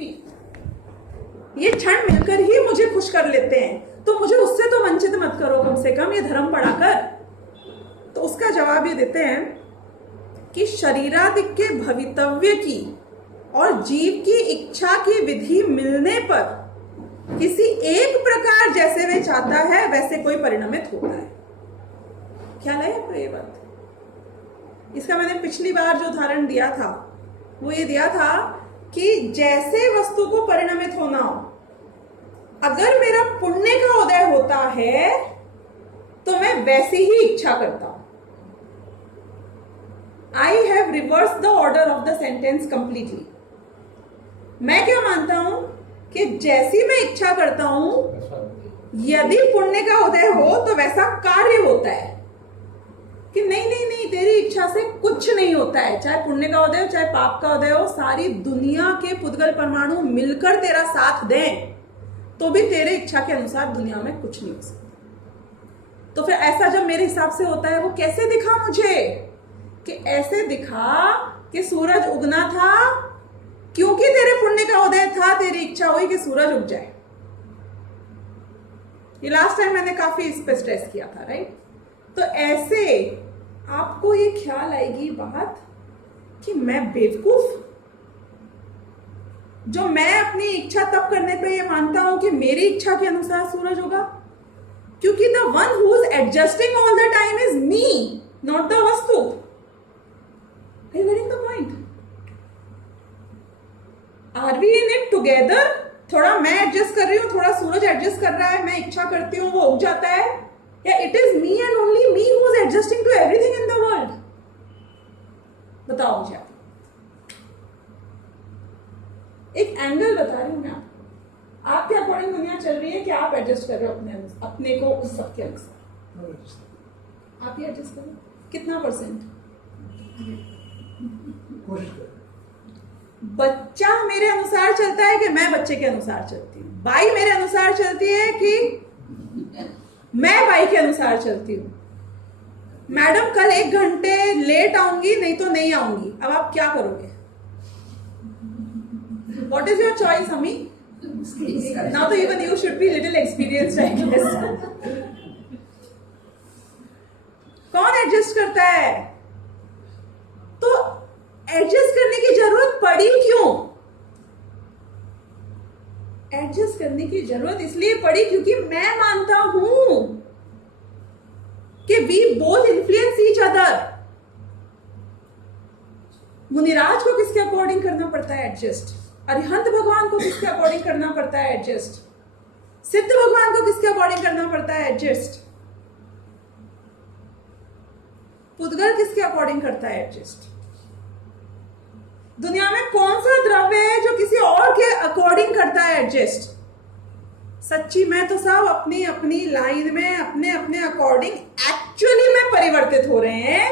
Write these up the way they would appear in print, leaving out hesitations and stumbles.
ये क्षण मिलकर ही मुझे खुश कर लेते हैं, तो मुझे उससे तो वंचित मत करो कम से कम, ये धर्म पढ़ाकर। तो उसका जवाब ये देते हैं कि शरीरादि के भवितव्य की और जीव की इच्छा की विधि मिलने पर किसी एक प्रकार जैसे वे चाहता है वैसे कोई परिणमित होता है। ख्याल है आपको ये बात? इसका मैंने पिछली बार जो उदाहरण दिया था वो ये दिया था कि जैसे वस्तु को परिणमित होना हो, अगर मेरा पुण्य का उदय होता है तो मैं वैसी ही इच्छा करता हूं। I have reverse the order of the sentence completely. मैं क्या मानता हूं कि जैसी मैं इच्छा करता हूं, यदि पुण्य का उदय हो तो वैसा कार्य होता है। कि नहीं नहीं नहीं, तेरी इच्छा से कुछ नहीं होता है, चाहे पुण्य का उदय हो चाहे पाप का उदय हो, सारी दुनिया के पुद्गल परमाणु मिलकर तेरा साथ दें तो भी तेरे इच्छा के अनुसार दुनिया में कुछ नहीं हो सकता। तो फिर ऐसा जब मेरे हिसाब से होता है, वो कैसे दिखा मुझे? कि ऐसे दिखा कि सूरज उगना था, क्योंकि तेरे पुण्य का उदय था, तेरी इच्छा हुई कि सूरज उग जाए। ये लास्ट टाइम मैंने काफी इस पे स्ट्रेस किया था, राइट? तो ऐसे आपको ये ख्याल आएगी बात कि मैं बेवकूफ, जो मैं अपनी इच्छा तब करने पे ये मानता हूं कि मेरी इच्छा के अनुसार सूरज होगा, क्योंकि the one who is adjusting all the time is me, not the वस्तु। Are you getting the point? Are we in it together? थोड़ा मैं एडजस्ट कर रही हूँ, थोड़ा सूरज एडजस्ट कर रहा है, मैं इच्छा करती हूँ वो उग जाता है, या it is me and only me who is adjusting to everything in the world? बताओ मुझे आप। एक एंगल बता रही हूं मैं आपको, आपके अकॉर्डिंग दुनिया चल रही है कि आप एडजस्ट कर रहे हो अपने को उस सबके अनुसार? आप ही एडजस्ट करो। कितना %? कोशिश कर। बच्चा मेरे अनुसार चलता है कि मैं बच्चे के अनुसार चलती हूँ? बाई मेरे अनुसार चलती है कि मैं बाई के अनुसार चलती हूँ? मैडम कल 1 घंटे लेट आऊंगी, नहीं तो नहीं आऊंगी, अब आप क्या करोगे? What is your choice, Ami? Now, even you should be little experienced, I guess. कौन एडजस्ट करता है? तो एडजस्ट करने की जरूरत पड़ी क्यों? एडजस्ट करने की जरूरत इसलिए पड़ी क्योंकि मैं मानता हूं कि we both influence each other. Muniraj को किसके अकॉर्डिंग करना पड़ता है एडजस्ट? अरिहंत भगवान को किसके अकॉर्डिंग करना पड़ता है एडजस्ट? सिद्ध भगवान को किसके अकॉर्डिंग करना पड़ता है एडजस्ट? पुद्गल किसके अकॉर्डिंग करता है एडजस्ट? दुनिया में कौन सा द्रव्य है जो किसी और के अकॉर्डिंग करता है एडजस्ट? सच्ची में तो सब अपनी अपनी लाइन में अपने अपने अकॉर्डिंग एक्चुअली में परिवर्तित हो रहे हैं,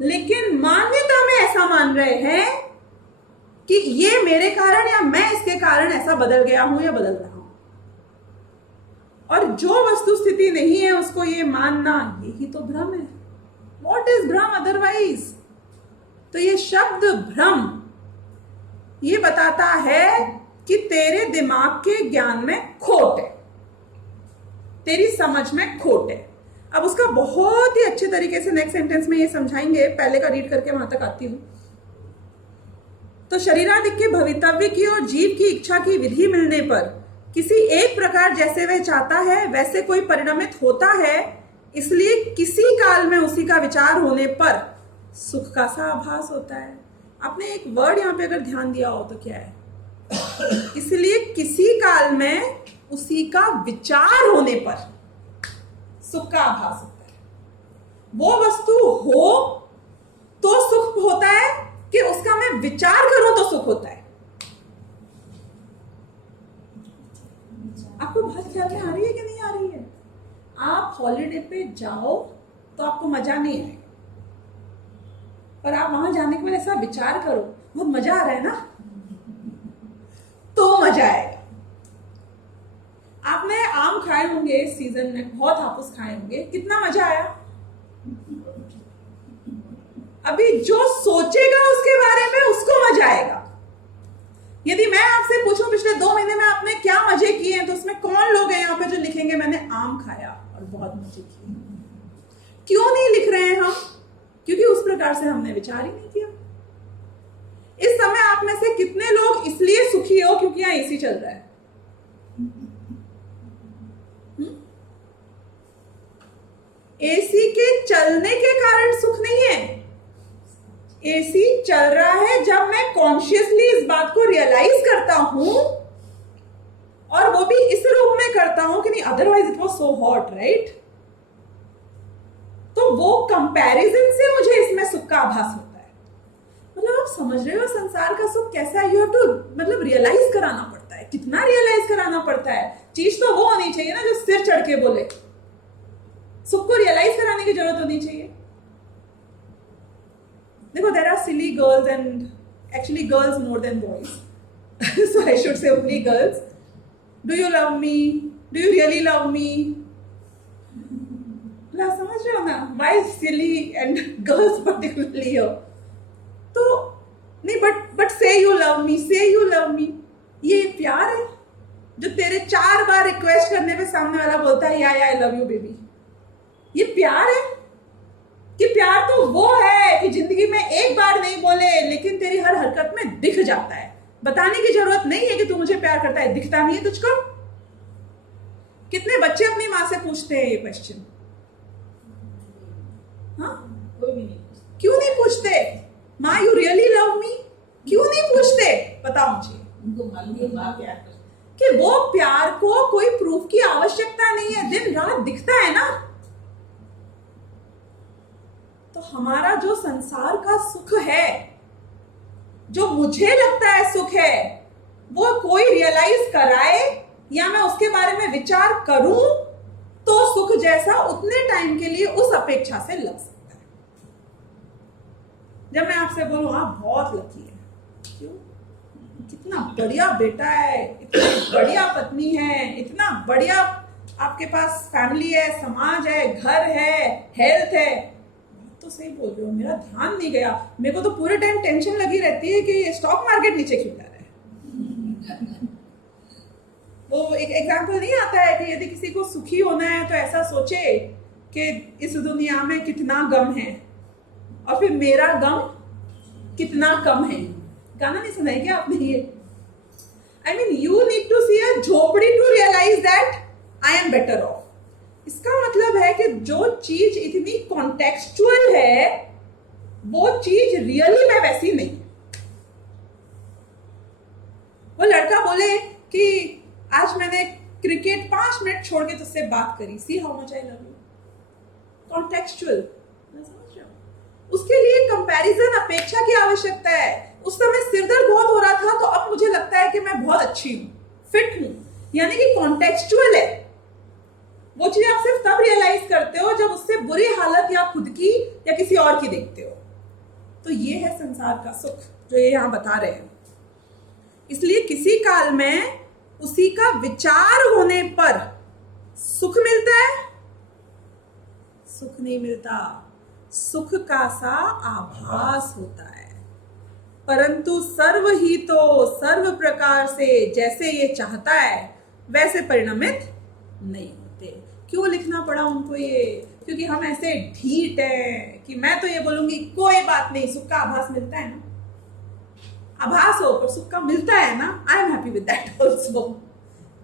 लेकिन मान्यता में ऐसा मान रहे हैं कि ये मेरे कारण या मैं इसके कारण ऐसा बदल गया हूं या बदल रहा हूं। और जो वस्तु स्थिति नहीं है उसको ये मानना, यही तो भ्रम है। What is भ्रम अदरवाइज? तो ये शब्द भ्रम ये बताता है कि तेरे दिमाग के ज्ञान में खोट है, तेरी समझ में खोट है। अब उसका बहुत ही अच्छे तरीके से नेक्स्ट सेंटेंस में ये समझाएंगे, पहले का रीड करके वहां तक आती हूं। तो शरीरादि के भवितव्य की और जीव की इच्छा की विधि मिलने पर किसी एक प्रकार जैसे वह चाहता है वैसे कोई परिणमित होता है, इसलिए किसी काल में उसी का विचार होने पर सुख का सा आभास होता है। आपने एक वर्ड यहां पे अगर ध्यान दिया हो तो क्या है? इसलिए किसी काल में उसी का विचार होने पर सुख का आभास होता है। वो वस्तु हो तो सुख होता है कि उसका मैं विचार करूं तो सुख होता है। आपको बात ख्याल में आ रही है कि नहीं आ रही है? आप हॉलिडे पे जाओ तो आपको मजा नहीं आएगा, और आप वहां जाने के बाद ऐसा विचार करो बहुत मजा आ रहा है ना, तो मजा आएगा। आपने आम खाए होंगे इस सीजन में, बहुत हापुस खाए होंगे, कितना मजा आया? अभी जो सोचेगा उसके बारे में उसको मजा आएगा। यदि मैं आपसे पूछूं पिछले 2 महीने में आपने क्या मजे किए हैं, तो उसमें कौन लोग हैं यहाँ पे जो लिखेंगे मैंने आम खाया और बहुत मजे किए? क्यों नहीं लिख रहे हैं हम? क्योंकि उस प्रकार से हमने विचार ही नहीं किया। इस समय आप में से कितने लोग इसलिए सुखी हो क्योंकि यहां एसी चल रहा है? एसी के चलने के कारण सुख नहीं है। एसी चल रहा है जब मैं कॉन्शियसली इस बात को रियलाइज करता हूं, और वो भी इस रूप में करता हूं कि नहीं, otherwise it was so hot, right? तो वो कंपैरिजन से मुझे इसमें सुख का आभास होता है। मतलब आप समझ रहे हो संसार का सुख कैसा है? यू हैव टू मतलब रियलाइज कराना पड़ता है। कितना रियलाइज कराना पड़ता है? चीज तो वो होनी चाहिए ना जो सिर चढ़ के बोले। सुख को रियलाइज कराने की जरूरत होनी चाहिए। देखो, there are silly girls and actually girls more than boys. So I should say only girls. Do you love me? Do you really love me? ला समझ रहे हो ना? Why silly and girls particularly here? तो नहीं, but say you love me, say you love me. ये प्यार है जो तेरे 4 बार रिक्वेस्ट करने पे सामने वाला बोलता है या आई लव यू बेबी। ये प्यार है कि प्यार तो वो है कि जिंदगी में एक बार नहीं बोले लेकिन तेरी हर हरकत में दिख जाता है। बताने की जरूरत नहीं है कि तू मुझे प्यार करता है, दिखता नहीं है तुझको? कितने बच्चे अपनी माँ से पूछते हैं ये क्वेश्चन? हाँ, कोई भी नहीं। क्यों नहीं पूछते? माँ यू रियली लव मी? क्यों नहीं पूछते? बताओ मुझे। उनको मालूम है माँ प्यार करती है। कि वो प्यार को कोई प्रूफ की आवश्यकता नहीं है, दिन रात दिखता है ना। तो हमारा जो संसार का सुख है, जो मुझे लगता है सुख है, वो कोई रियलाइज कराए या मैं उसके बारे में विचार करूं तो सुख जैसा उतने टाइम के लिए उस अपेक्षा से लग सकता है। जब मैं आपसे बोलूं आप बहुत लकी है, क्यों? कितना बढ़िया बेटा है, इतनी बढ़िया पत्नी है, इतना बढ़िया आपके पास फैमिली है, समाज है, घर है, हेल्थ है। तो सही बोल रहे हो, मेरा ध्यान नहीं गया। मेरे को तो पूरे टाइम टेंशन लगी रहती है कि स्टॉक मार्केट नीचे क्यों जा रहा है। वो एक एग्जांपल नहीं आता है कि यदि किसी को सुखी होना है तो ऐसा सोचे कि इस दुनिया में कितना गम है और फिर मेरा गम कितना कम है। गाना नहीं सुना है क्या आपने ये? I mean, you need to see a झोपड़ी to realize that I am better off. इसका मतलब है कि जो चीज इतनी कॉन्टेक्सचुअल है वो चीज रियली में वैसी नहीं। वो लड़का बोले कि आज मैंने क्रिकेट 5 मिनट छोड़ के तुझसे बात करी, see how much I love you. Contextual, उसके लिए कंपैरिजन, अपेक्षा की आवश्यकता है। उस समय सिरदर्द बहुत हो रहा था तो अब मुझे लगता है कि मैं बहुत अच्छी हूं, फिट हूं, यानी कि कॉन्टेक्सचुअल है। वो चीज आप सिर्फ तब रियलाइज करते हो जब उससे बुरी हालत या खुद की या किसी और की देखते हो। तो ये है संसार का सुख जो ये यहां बता रहे हैं। इसलिए किसी काल में उसी का विचार होने पर सुख मिलता है? सुख नहीं मिलता। सुख का सा आभास होता है, परंतु सर्व ही तो सर्व प्रकार से जैसे ये चाहता है वैसे परिणमित नहीं होते। क्यों लिखना पड़ा उनको ये? क्योंकि हम ऐसे ढीठ हैं कि मैं तो ये बोलूंगी कोई बात नहीं, सुख का आभास मिलता है ना। आभास हो पर सुख का मिलता है ना, I am happy with that also.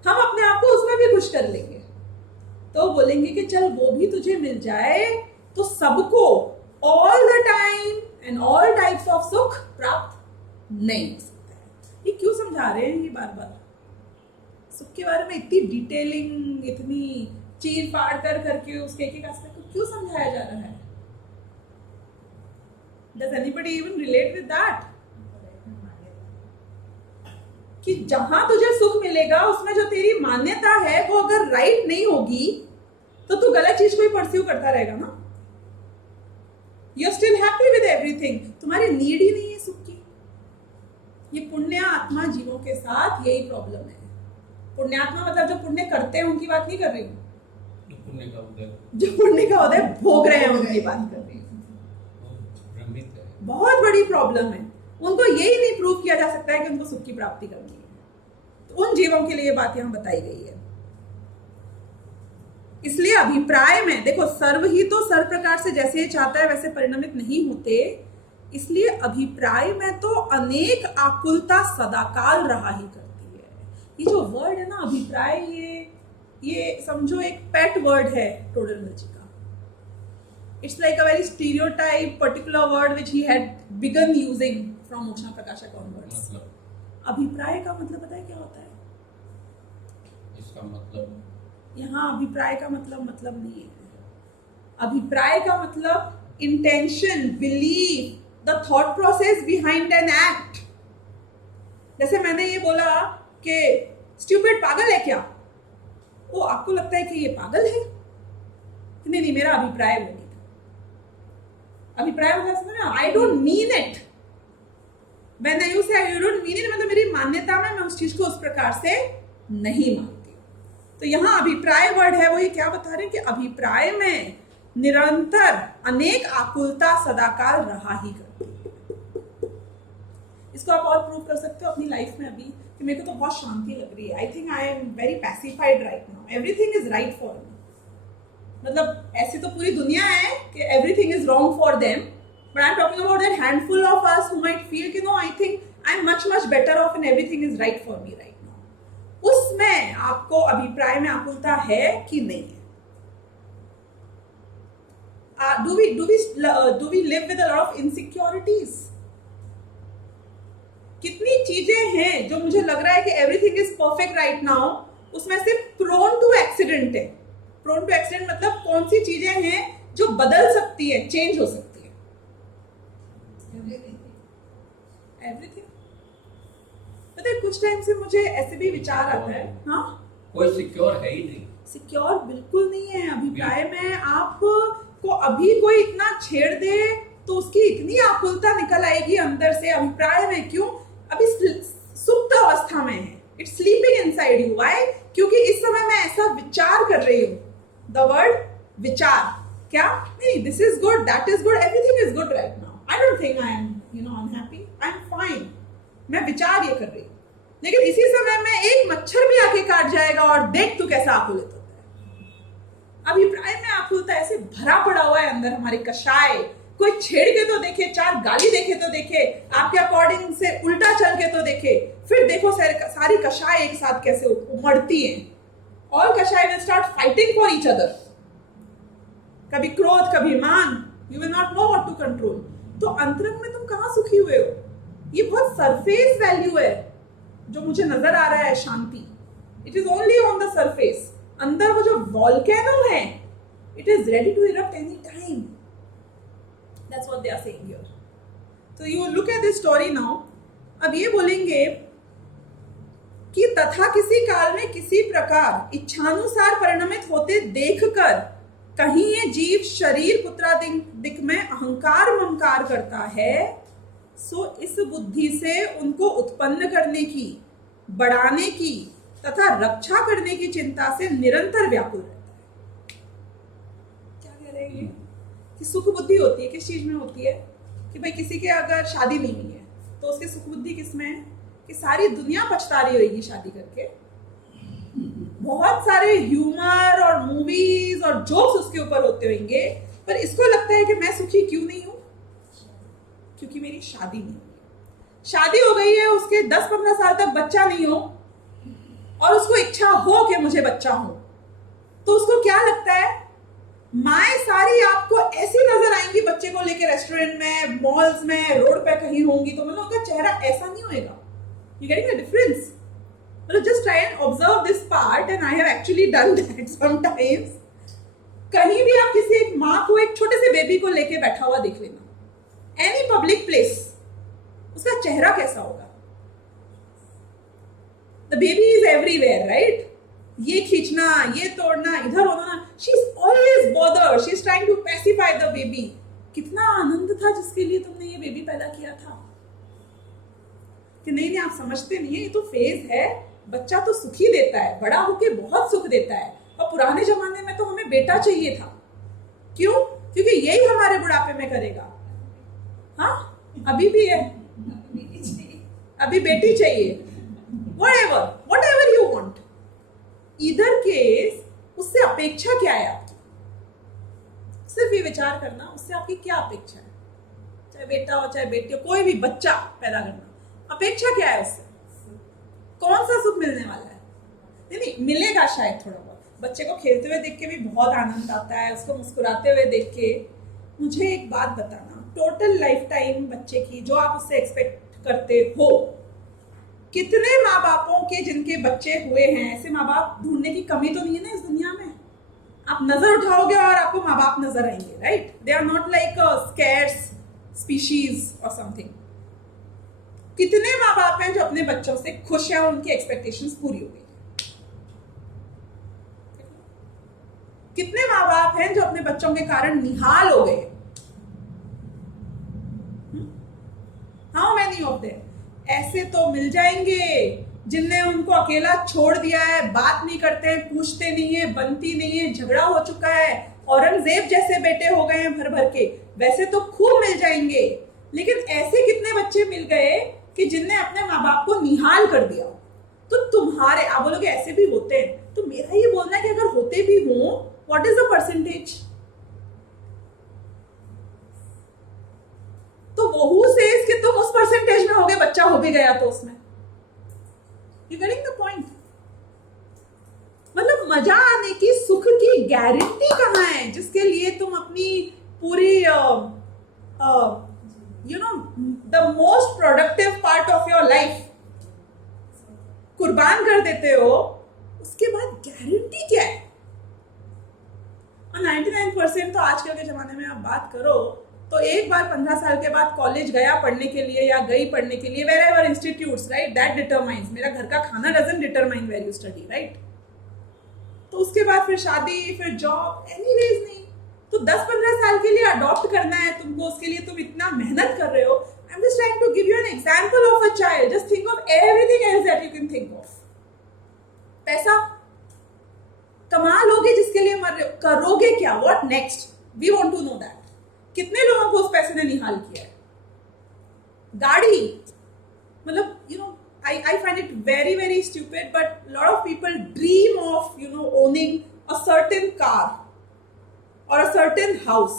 हम अपने आप को उसमें भी खुश कर लेंगे। तो बोलेंगे कि चल वो भी तुझे मिल जाए तो सबको all the time and all types of सुख प्राप्त नहीं हो सकता है। ये क्यों समझा रहे हैं ये बार बार? सुख के बारे में इतनी डिटेलिंग, इतनी चीर फाड़ कर करके उसके एक एस्पेक्ट को क्यों समझाया जा रहा है? Does anybody even relate with that? कि जहां तुझे सुख मिलेगा उसमें जो तेरी मान्यता है वो अगर राइट नहीं होगी तो तू गलत चीज को ही परस्यू करता रहेगा ना। You are still happy with everything, तुम्हारी नीड ही नहीं है सुख की। ये पुण्य आत्मा जीवों के साथ यही प्रॉब्लम है। पुण्यात्मा मतलब जो पुण्य करते हैं उनकी बात नहीं कर रही हूँ, जो पुण्य का उदय भोग रहे हैं उनकी बात कर रही हूँ। बहुत बड़ी प्रॉब्लम है। उनको यही नहीं प्रूव किया जा सकता है कि उनको सुख की प्राप्ति करनी है। तो उन जीवों के लिए बात यहां बताई गई है। इसलिए अभिप्राय में देखो, सर्व ही तो सर्व प्रकार से जैसे ये चाहता है वैसे परिणमित नहीं होते। इसलिए अभिप्राय में तो अनेक आकुलता सदाकाल रहा ही करती है। ये जो वर्ड है ना अभिप्राय, ये समझो एक पेट वर्ड है टोडरमल जी का। It's like a very stereotype particular word which he had begun using from मोक्षणा प्रकाशक ऑनवर्ड्स। अभिप्राय का मतलब पता है क्या होता है? इसका मतलब यहाँ अभिप्राय का मतलब नहीं है। अभिप्राय का मतलब intention, belief, the thought process behind an act. जैसे मैंने ये बोला कि स्टूपिड पागल है क्या, वो आपको लगता है कि ये पागल है? नहीं, मेरा अभिप्राय वो नहीं था। अभिप्राय मतलब समझ रहे हो? I don't mean it. When I से यू डोंट मीन इट मतलब मेरी मान्यता में मैं उस चीज को उस प्रकार से नहीं मानती। तो यहाँ अभिप्राय वर्ड है वो ये क्या बता रहे हैं कि अभिप्राय में निरंतर अनेक आकुलता सदाकाल रहा ही करती है। इसको आप और प्रूव कर सकते हो अपनी लाइफ में अभी कि मेरे को तो बहुत शांति लग रही है। I think I am very pacified right now, everything is right for me. मतलब ऐसी तो पूरी दुनिया है कि everything is wrong for them, but I am talking about that handful of us who might feel कि no, I think I am much better off and everything is right for me right. उसमें आपको अभिप्राय में आकुलता है कि नहीं है? Do we live with a lot of insecurities? कितनी चीजें हैं जो मुझे लग रहा है कि everything is perfect right now, उसमें से प्रोन टू एक्सीडेंट है। प्रोन टू एक्सीडेंट मतलब कौन सी चीजें हैं जो बदल सकती है, चेंज हो सकती है? एवरीथिंग। पता है कुछ टाइम से मुझे ऐसे भी विचार आता है, हाँ कोई सिक्योर है ही नहीं। सिक्योर बिल्कुल नहीं है अभिप्राय में। आपको अभी कोई इतना छेड़ दे तो उसकी इतनी आकुलता निकल आएगी अंदर से। अभिप्राय में क्यों? अभी सुप्त अवस्था में है, it's sleeping inside you. Why? क्योंकि इस समय मैं ऐसा विचार कर रही हूँ। द वर्ड विचार, क्या नहीं, this is good, that is good, everything is good right now, I don't think I M unhappy, I am fine. मैं विचार ये कर रही हूँ, लेकिन इसी समय में एक मच्छर भी आके काट जाएगा और देख तू कैसा आकुलित होता है। अभिप्राय में आकुलता ऐसे भरा पड़ा हुआ है अंदर हमारे कषाय। कोई छेड़ के तो देखे, चार गाली देखे तो देखे, आपके अकॉर्डिंग से उल्टा चल के तो देखे, फिर देखो सारी कषाय एक साथ कैसे उमड़ती हैं। ऑल कषाय will start fighting for each other. कभी क्रोध, कभी मान, you will not know what to control. तो अंतरंग में तुम कहाँ सुखी हुए हो? ये बहुत सरफेस वैल्यू है जो मुझे नजर आ रहा है शांति। It is only on the surface. अंदर वो जो वॉल्केनो है, it is ready to erupt any time. That's what they are saying here. तो you look at this story now. अब ये बोलेंगे कि तथा किसी काल में किसी प्रकार इच्छानुसार परिणमित होते देखकर कहीं ये जीव शरीर पुत्रादिक में अहंकार ममकार करता है, सो इस बुद्धि से उनको उत्पन्न करने की, बढ़ाने की तथा रक्षा करने की चिंता से निरंतर व्याकुल रहता है। क्या कह रहे हैं कि सुख बुद्धि होती है किस चीज में होती है? कि भाई किसी के अगर शादी नहीं हुई है तो उसकी सुख बुद्धि किस में है? कि सारी दुनिया पछता रही होगी शादी करके। बहुत सारे ह्यूमर और मूवीज और जोक्स उसके ऊपर होते होंगे, पर इसको लगता है कि मैं सुखी क्यों नहीं हूं? क्योंकि मेरी शादी नहीं हुई। शादी हो गई है, उसके 10-15 साल तक बच्चा नहीं हो और उसको इच्छा हो कि मुझे बच्चा हो, तो उसको क्या लगता है? माएँ सारी आपको ऐसी नजर आएंगी बच्चे को लेकर रेस्टोरेंट में, मॉल्स में, रोड पे कहीं होंगी, तो मतलब उनका चेहरा ऐसा नहीं होएगा। You getting the difference? मतलब just try and observe this part, and I have actually done that sometimes. कहीं भी आप किसी एक माँ को, एक छोटे से बेबी को लेके बैठा हुआ देख लेना, एनी पब्लिक प्लेस, उसका चेहरा कैसा होगा? The baby is everywhere right? ये खींचना, ये तोड़ना, इधर होना, she is always bothered, she is trying to pacify the baby. कितना आनंद था जिसके लिए तुमने ये बेबी पैदा किया था। कि नहीं आप समझते नहीं है, ये तो फेज है। बच्चा तो सुख ही देता है, बड़ा होके बहुत सुख देता है। और पुराने जमाने में तो हमें बेटा चाहिए था। क्यों? क्योंकि यही हमारे बुढ़ापे में करेगा। हाँ, अभी भी है। अभी बेटी चाहिए, whatever you want. इधर केस उससे अपेक्षा क्या है आपकी? सिर्फ ये विचार करना उससे आपकी क्या अपेक्षा है, चाहे बेटा हो चाहे बेटी हो, कोई भी बच्चा पैदा करना, अपेक्षा क्या है उससे? कौन सा सुख मिलने वाला है? नहीं, मिलेगा शायद थोड़ा बहुत, बच्चे को खेलते हुए देख के भी बहुत आनंद आता है, उसको मुस्कुराते हुए देख के। मुझे एक बात बताना, टोटल लाइफ टाइम बच्चे की जो आप उससे एक्सपेक्ट करते हो, कितने माँ बापों के जिनके बच्चे हुए हैं, ऐसे माँ बाप ढूंढने की कमी तो नहीं है ना इस दुनिया में? आप नजर उठाओगे और आपको माँ बाप नजर आएंगे, right? They are not like scarce species और समथिंग। कितने माँ बाप हैं जो अपने बच्चों से खुश हैं, उनकी एक्सपेक्टेशंस पूरी हो गई? कितने माँ बाप हैं जो अपने बच्चों के कारण निहाल हो गए? How many of them? ऐसे तो मिल जाएंगे जिनने उनको अकेला छोड़ दिया है, बात नहीं करते, पूछते नहीं है, बनती नहीं है, झगड़ा हो चुका है, औरंगजेब जैसे बेटे हो गए हैं भर भर के। वैसे तो खूब मिल जाएंगे, लेकिन ऐसे कितने बच्चे मिल गए कि जिनने अपने माँ बाप को निहाल कर दिया? तो तुम्हारे, आप बोलोगे ऐसे भी होते हैं, तो मेरा ये बोलना है कि अगर होते भी हों, व्हाट इज द परसेंटेज? तो वहू से कि तुम उस परसेंटेज में हो गए, बच्चा हो भी गया तो उसमें। You getting the point? मतलब मजा आने की, सुख की गारंटी कहाँ है जिसके लिए तुम अपनी पूरी you know the most productive part of your life कुर्बान कर देते हो? उसके बाद गारंटी क्या है? और 99% तो आजकल के जमाने में आप बात करो तो एक बार 15 साल के बाद कॉलेज गया पढ़ने के लिए या गई पढ़ने के लिए, wherever institutes, right, that determines. मेरा घर का खाना doesn't determine where you study, right? तो उसके बाद फिर शादी, फिर जॉब, एनीवेज नहीं। तो 10-15 साल के लिए अडॉप्ट करना है तुमको, उसके लिए तुम इतना मेहनत कर रहे हो। I am just trying to give you an example of a child. Just think of everything else that you can think of. पैसा कमा लोगे, जिसके लिए मर रहे हो, करोगे क्या? What next? We want to know that. कितने लोगों को उस पैसे ने निहाल किया है? गाड़ी, मतलब you know, I find it very very stupid, but lot of people dream of owning a certain car or a certain house.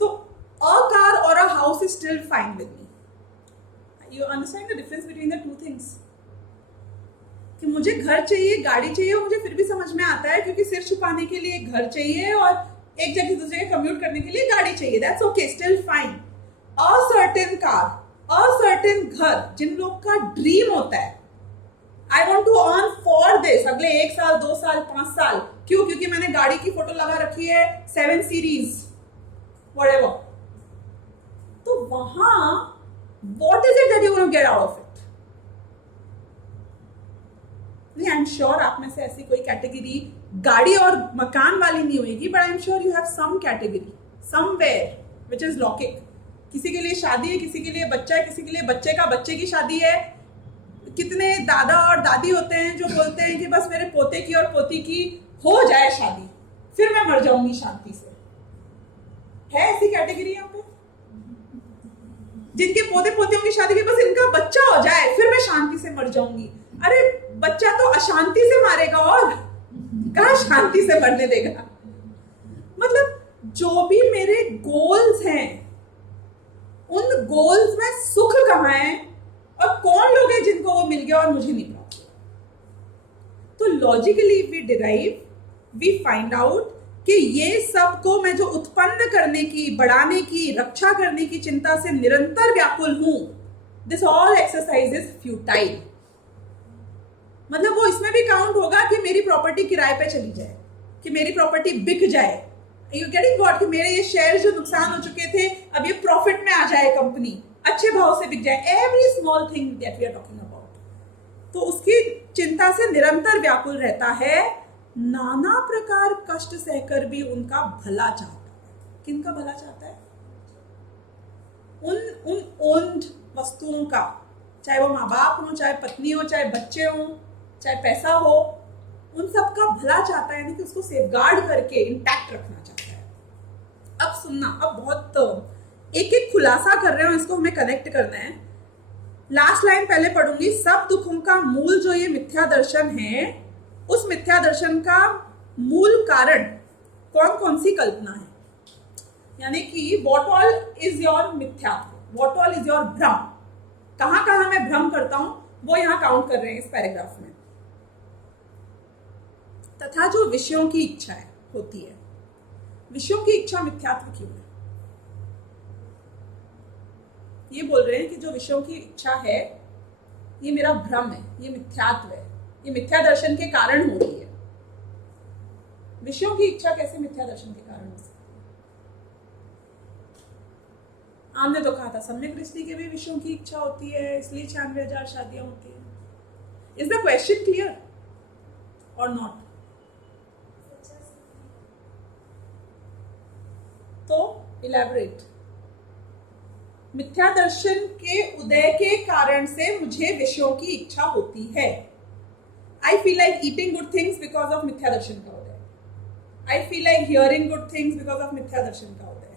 So a car or a house is still fine with me. You understand the difference between the two things? कि मुझे घर चाहिए, गाड़ी चाहिए, मुझे फिर भी समझ में आता है क्योंकि सिर छुपाने के लिए घर चाहिए और एक जगह से दूसरी जगह कम्यूट करने के लिए गाड़ी चाहिए, that's okay, still fine. A certain car, a certain घर, जिन लोग का ड्रीम होता है, I want to earn for this, अगले 1 साल, 2 साल, 5 साल, क्यों? क्योंकि मैंने गाड़ी की फोटो लगा रखी है 7 सीरीज, whatever. तो वहां what is it that you want to get out of it? नहीं, आई एम श्योर आप में से ऐसी कोई कैटेगरी गाड़ी और मकान वाली नहीं होगी, but I am sure you have some category somewhere which is lacking. किसी के लिए शादी है, किसी के लिए बच्चा है, किसी के लिए बच्चे का बच्चे की शादी है। कितने दादा और दादी होते हैं जो बोलते हैं कि बस मेरे पोते की और पोती की हो जाए शादी, फिर मैं मर जाऊंगी शांति से। है ऐसी कैटेगरी यहाँ पे जिनके पोते पोतियों की शादी के बस इनका बच्चा हो जाए फिर मैं शांति से मर जाऊंगी? अरे बच्चा तो अशांति से मारेगा और कहाँ शांति से मरने देगा? मतलब जो भी मेरे गोल्स हैं, उन गोल्स में सुख कहाँ है और कौन लोग हैं जिनको वो मिल गया और मुझे नहीं प्राप्त हुआ? तो logically we derive, we find out कि ये सब को मैं जो उत्पन्न करने की, बढ़ाने की, रक्षा करने की चिंता से निरंतर व्याकुल हूं, this all exercise is futile. मतलब वो इसमें भी काउंट होगा कि मेरी प्रॉपर्टी किराए पे चली जाए, कि मेरी प्रॉपर्टी बिक जाए। You getting what? कि मेरे ये शेयर जो नुकसान हो चुके थे अब ये प्रॉफिट में आ जाए, कंपनी अच्छे भाव से बिक जाए। Every small thing that we are talking about. तो उसकी चिंता से निरंतर व्याकुल रहता है, नाना प्रकार कष्ट सहकर भी उनका भला चाहता है। किनका भला चाहता है? उन ओन्ड वस्तुओं का, चाहे वो माँ बाप हो, चाहे पत्नी हो, चाहे बच्चे हो, चाहे पैसा हो, उन सब का भला चाहता है, यानी कि उसको सेफगार्ड करके इंटैक्ट रखना चाहता है। अब सुनना, अब बहुत एक एक खुलासा कर रहे हो, इसको हमें कनेक्ट करना है। लास्ट लाइन पहले पढ़ूंगी। सब दुखों का मूल जो ये मिथ्या दर्शन है, उस मिथ्या दर्शन का मूल कारण कौन कौन सी कल्पना है, यानी कि व्हाट ऑल इज योर मिथ्यात्व, व्हाट ऑल इज योर भ्रम, कहां कहां मैं भ्रम करता हूं, वो यहां काउंट कर रहे हैं इस पैराग्राफ में। तथा जो विषयों की इच्छा है होती है, विषयों की इच्छा मिथ्यात्व क्यों है? ये बोल रहे हैं कि जो विषयों की इच्छा है ये मेरा भ्रम है, ये मिथ्यात्व है, ये मिथ्या दर्शन के कारण हो रही है। विषयों की इच्छा कैसे मिथ्या दर्शन के कारण हो सकती है? हमने तो कहा था सम्यक दृष्टि के भी विषयों की इच्छा होती है, इसलिए 96,000 शादियां होती है। इज द क्वेश्चन क्लियर और नॉट? तो इलैबोरेट। मिथ्या दर्शन के उदय के कारण से मुझे विषयों की इच्छा होती है। I feel like eating good things because of मिथ्या दर्शन का उदय। I feel like hearing good things because of मिथ्या दर्शन का उदय।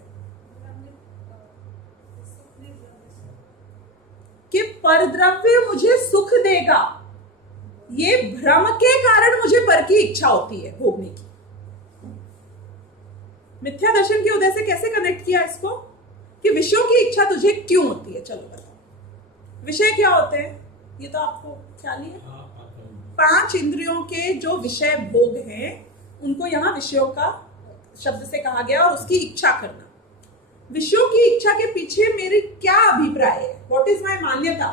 कि परद्रव्य मुझे सुख देगा, ये भ्रम के कारण मुझे पर की इच्छा होती है भोगने की। मिथ्या दर्शन के उदय से कैसे कनेक्ट किया इसको कि विषयों की इच्छा तुझे क्यों होती है? चलो बताओ विषय क्या होते हैं, ये तो आपको ख्याल ही है। 5 इंद्रियों के जो विषय भोग हैं उनको यहाँ विषयों का शब्द से कहा गया, और उसकी इच्छा करना। विषयों की इच्छा के पीछे मेरी क्या अभिप्राय है, व्हाट इज माय मान्यता?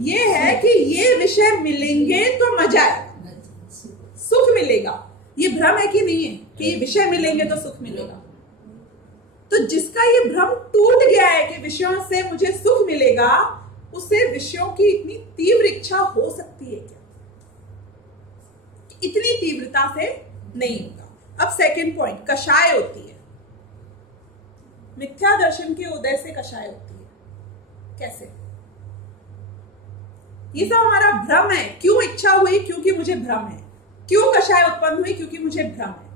ये है कि ये विषय मिलेंगे तो मजा आएगा, सुख मिलेगा। ये भ्रम है कि नहीं है कि ये विषय मिलेंगे तो सुख मिलेगा? तो जिसका ये भ्रम टूट गया है कि विषयों से मुझे सुख मिलेगा, उसे विषयों की इतनी तीव्र इच्छा हो सकती है क्या? इतनी तीव्रता से नहीं होगा। अब सेकंड पॉइंट, कषाय होती है। मिथ्या दर्शन के उदय से कषाय होती है। कैसे? ये सब हमारा भ्रम है। क्यों इच्छा हुई? क्योंकि मुझे भ्रम है। क्यों कषाय उत्पन्न हुई? क्योंकि मुझे भ्रम है।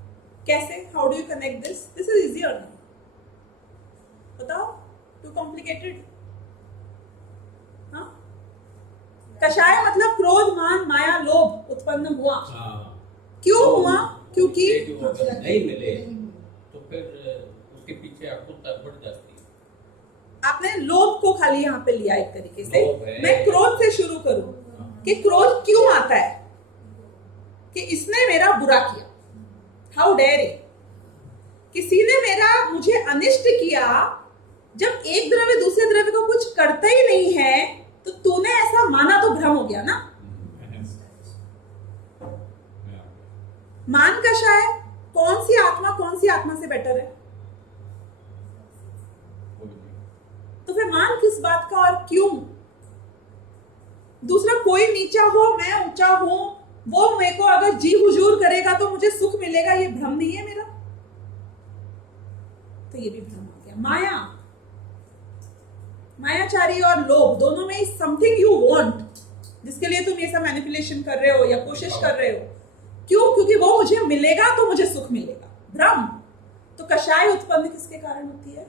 कैसे? How do you connect this? This is easy और नहीं? बताओ, टू कॉम्प्लिकेटेड? हाँ, कषाय मतलब क्रोध, मान, माया, लोभ उत्पन्न हुआ। क्यों हुआ? क्योंकि नहीं मिले तो फिर उसके पीछे आकुलता बढ़ जाती है। आपने लोभ को खाली यहाँ पे लिया एक तरीके से। मैं क्रोध से शुरू करूं कि क्रोध क्यों आता है? कि इसने मेरा बुरा किया, हाउ डेयर इट, किसी ने मेरा मुझे अनिष्ट किया। जब एक द्रव्य दूसरे द्रव्य को कुछ करता ही नहीं है तो तूने ऐसा माना तो भ्रम हो गया ना। मान कषाय, कौन सी आत्मा से बेटर है? तो फिर मान किस बात का और क्यों? दूसरा कोई नीचा हो, मैं ऊंचा हूं, वो मेरे को अगर जी हुजूर करेगा तो मुझे सुख मिलेगा, ये भ्रम नहीं है मेरा? तो ये भी भ्रम आ गया। मायाचारी और लोभ दोनों में समथिंग यू वांट, जिसके लिए तुम ये सब मैनिपुलेशन कर रहे हो या कोशिश कर रहे हो। क्यों? क्योंकि वो मुझे मिलेगा तो मुझे सुख मिलेगा। भ्रम। तो कषाय उत्पन्न किसके कारण होती है?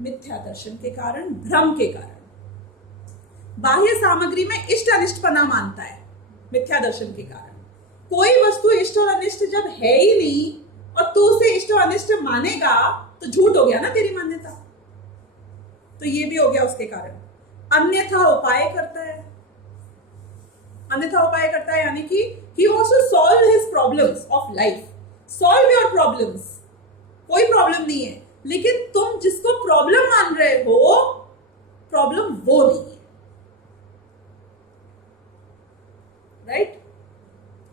मिथ्या दर्शन के कारण, भ्रम के कारण। बाह्य सामग्री में इष्ट अनिष्टपना मानता है मिथ्या दर्शन के कारण। कोई वस्तु इष्ट और अनिष्ट जब है ही नहीं और तू उसे इष्ट और अनिष्ट मानेगा तो झूठ हो गया ना तेरी मान्यता। तो ये भी हो गया उसके कारण। अन्यथा उपाय करता है। अन्यथा उपाय करता है यानी कि he wants to solve his problems of life. Solve your problems. कोई प्रॉब्लम नहीं है, लेकिन तुम जिसको प्रॉब्लम मान रहे हो, प्रॉब्लम वो नहीं है। राइट?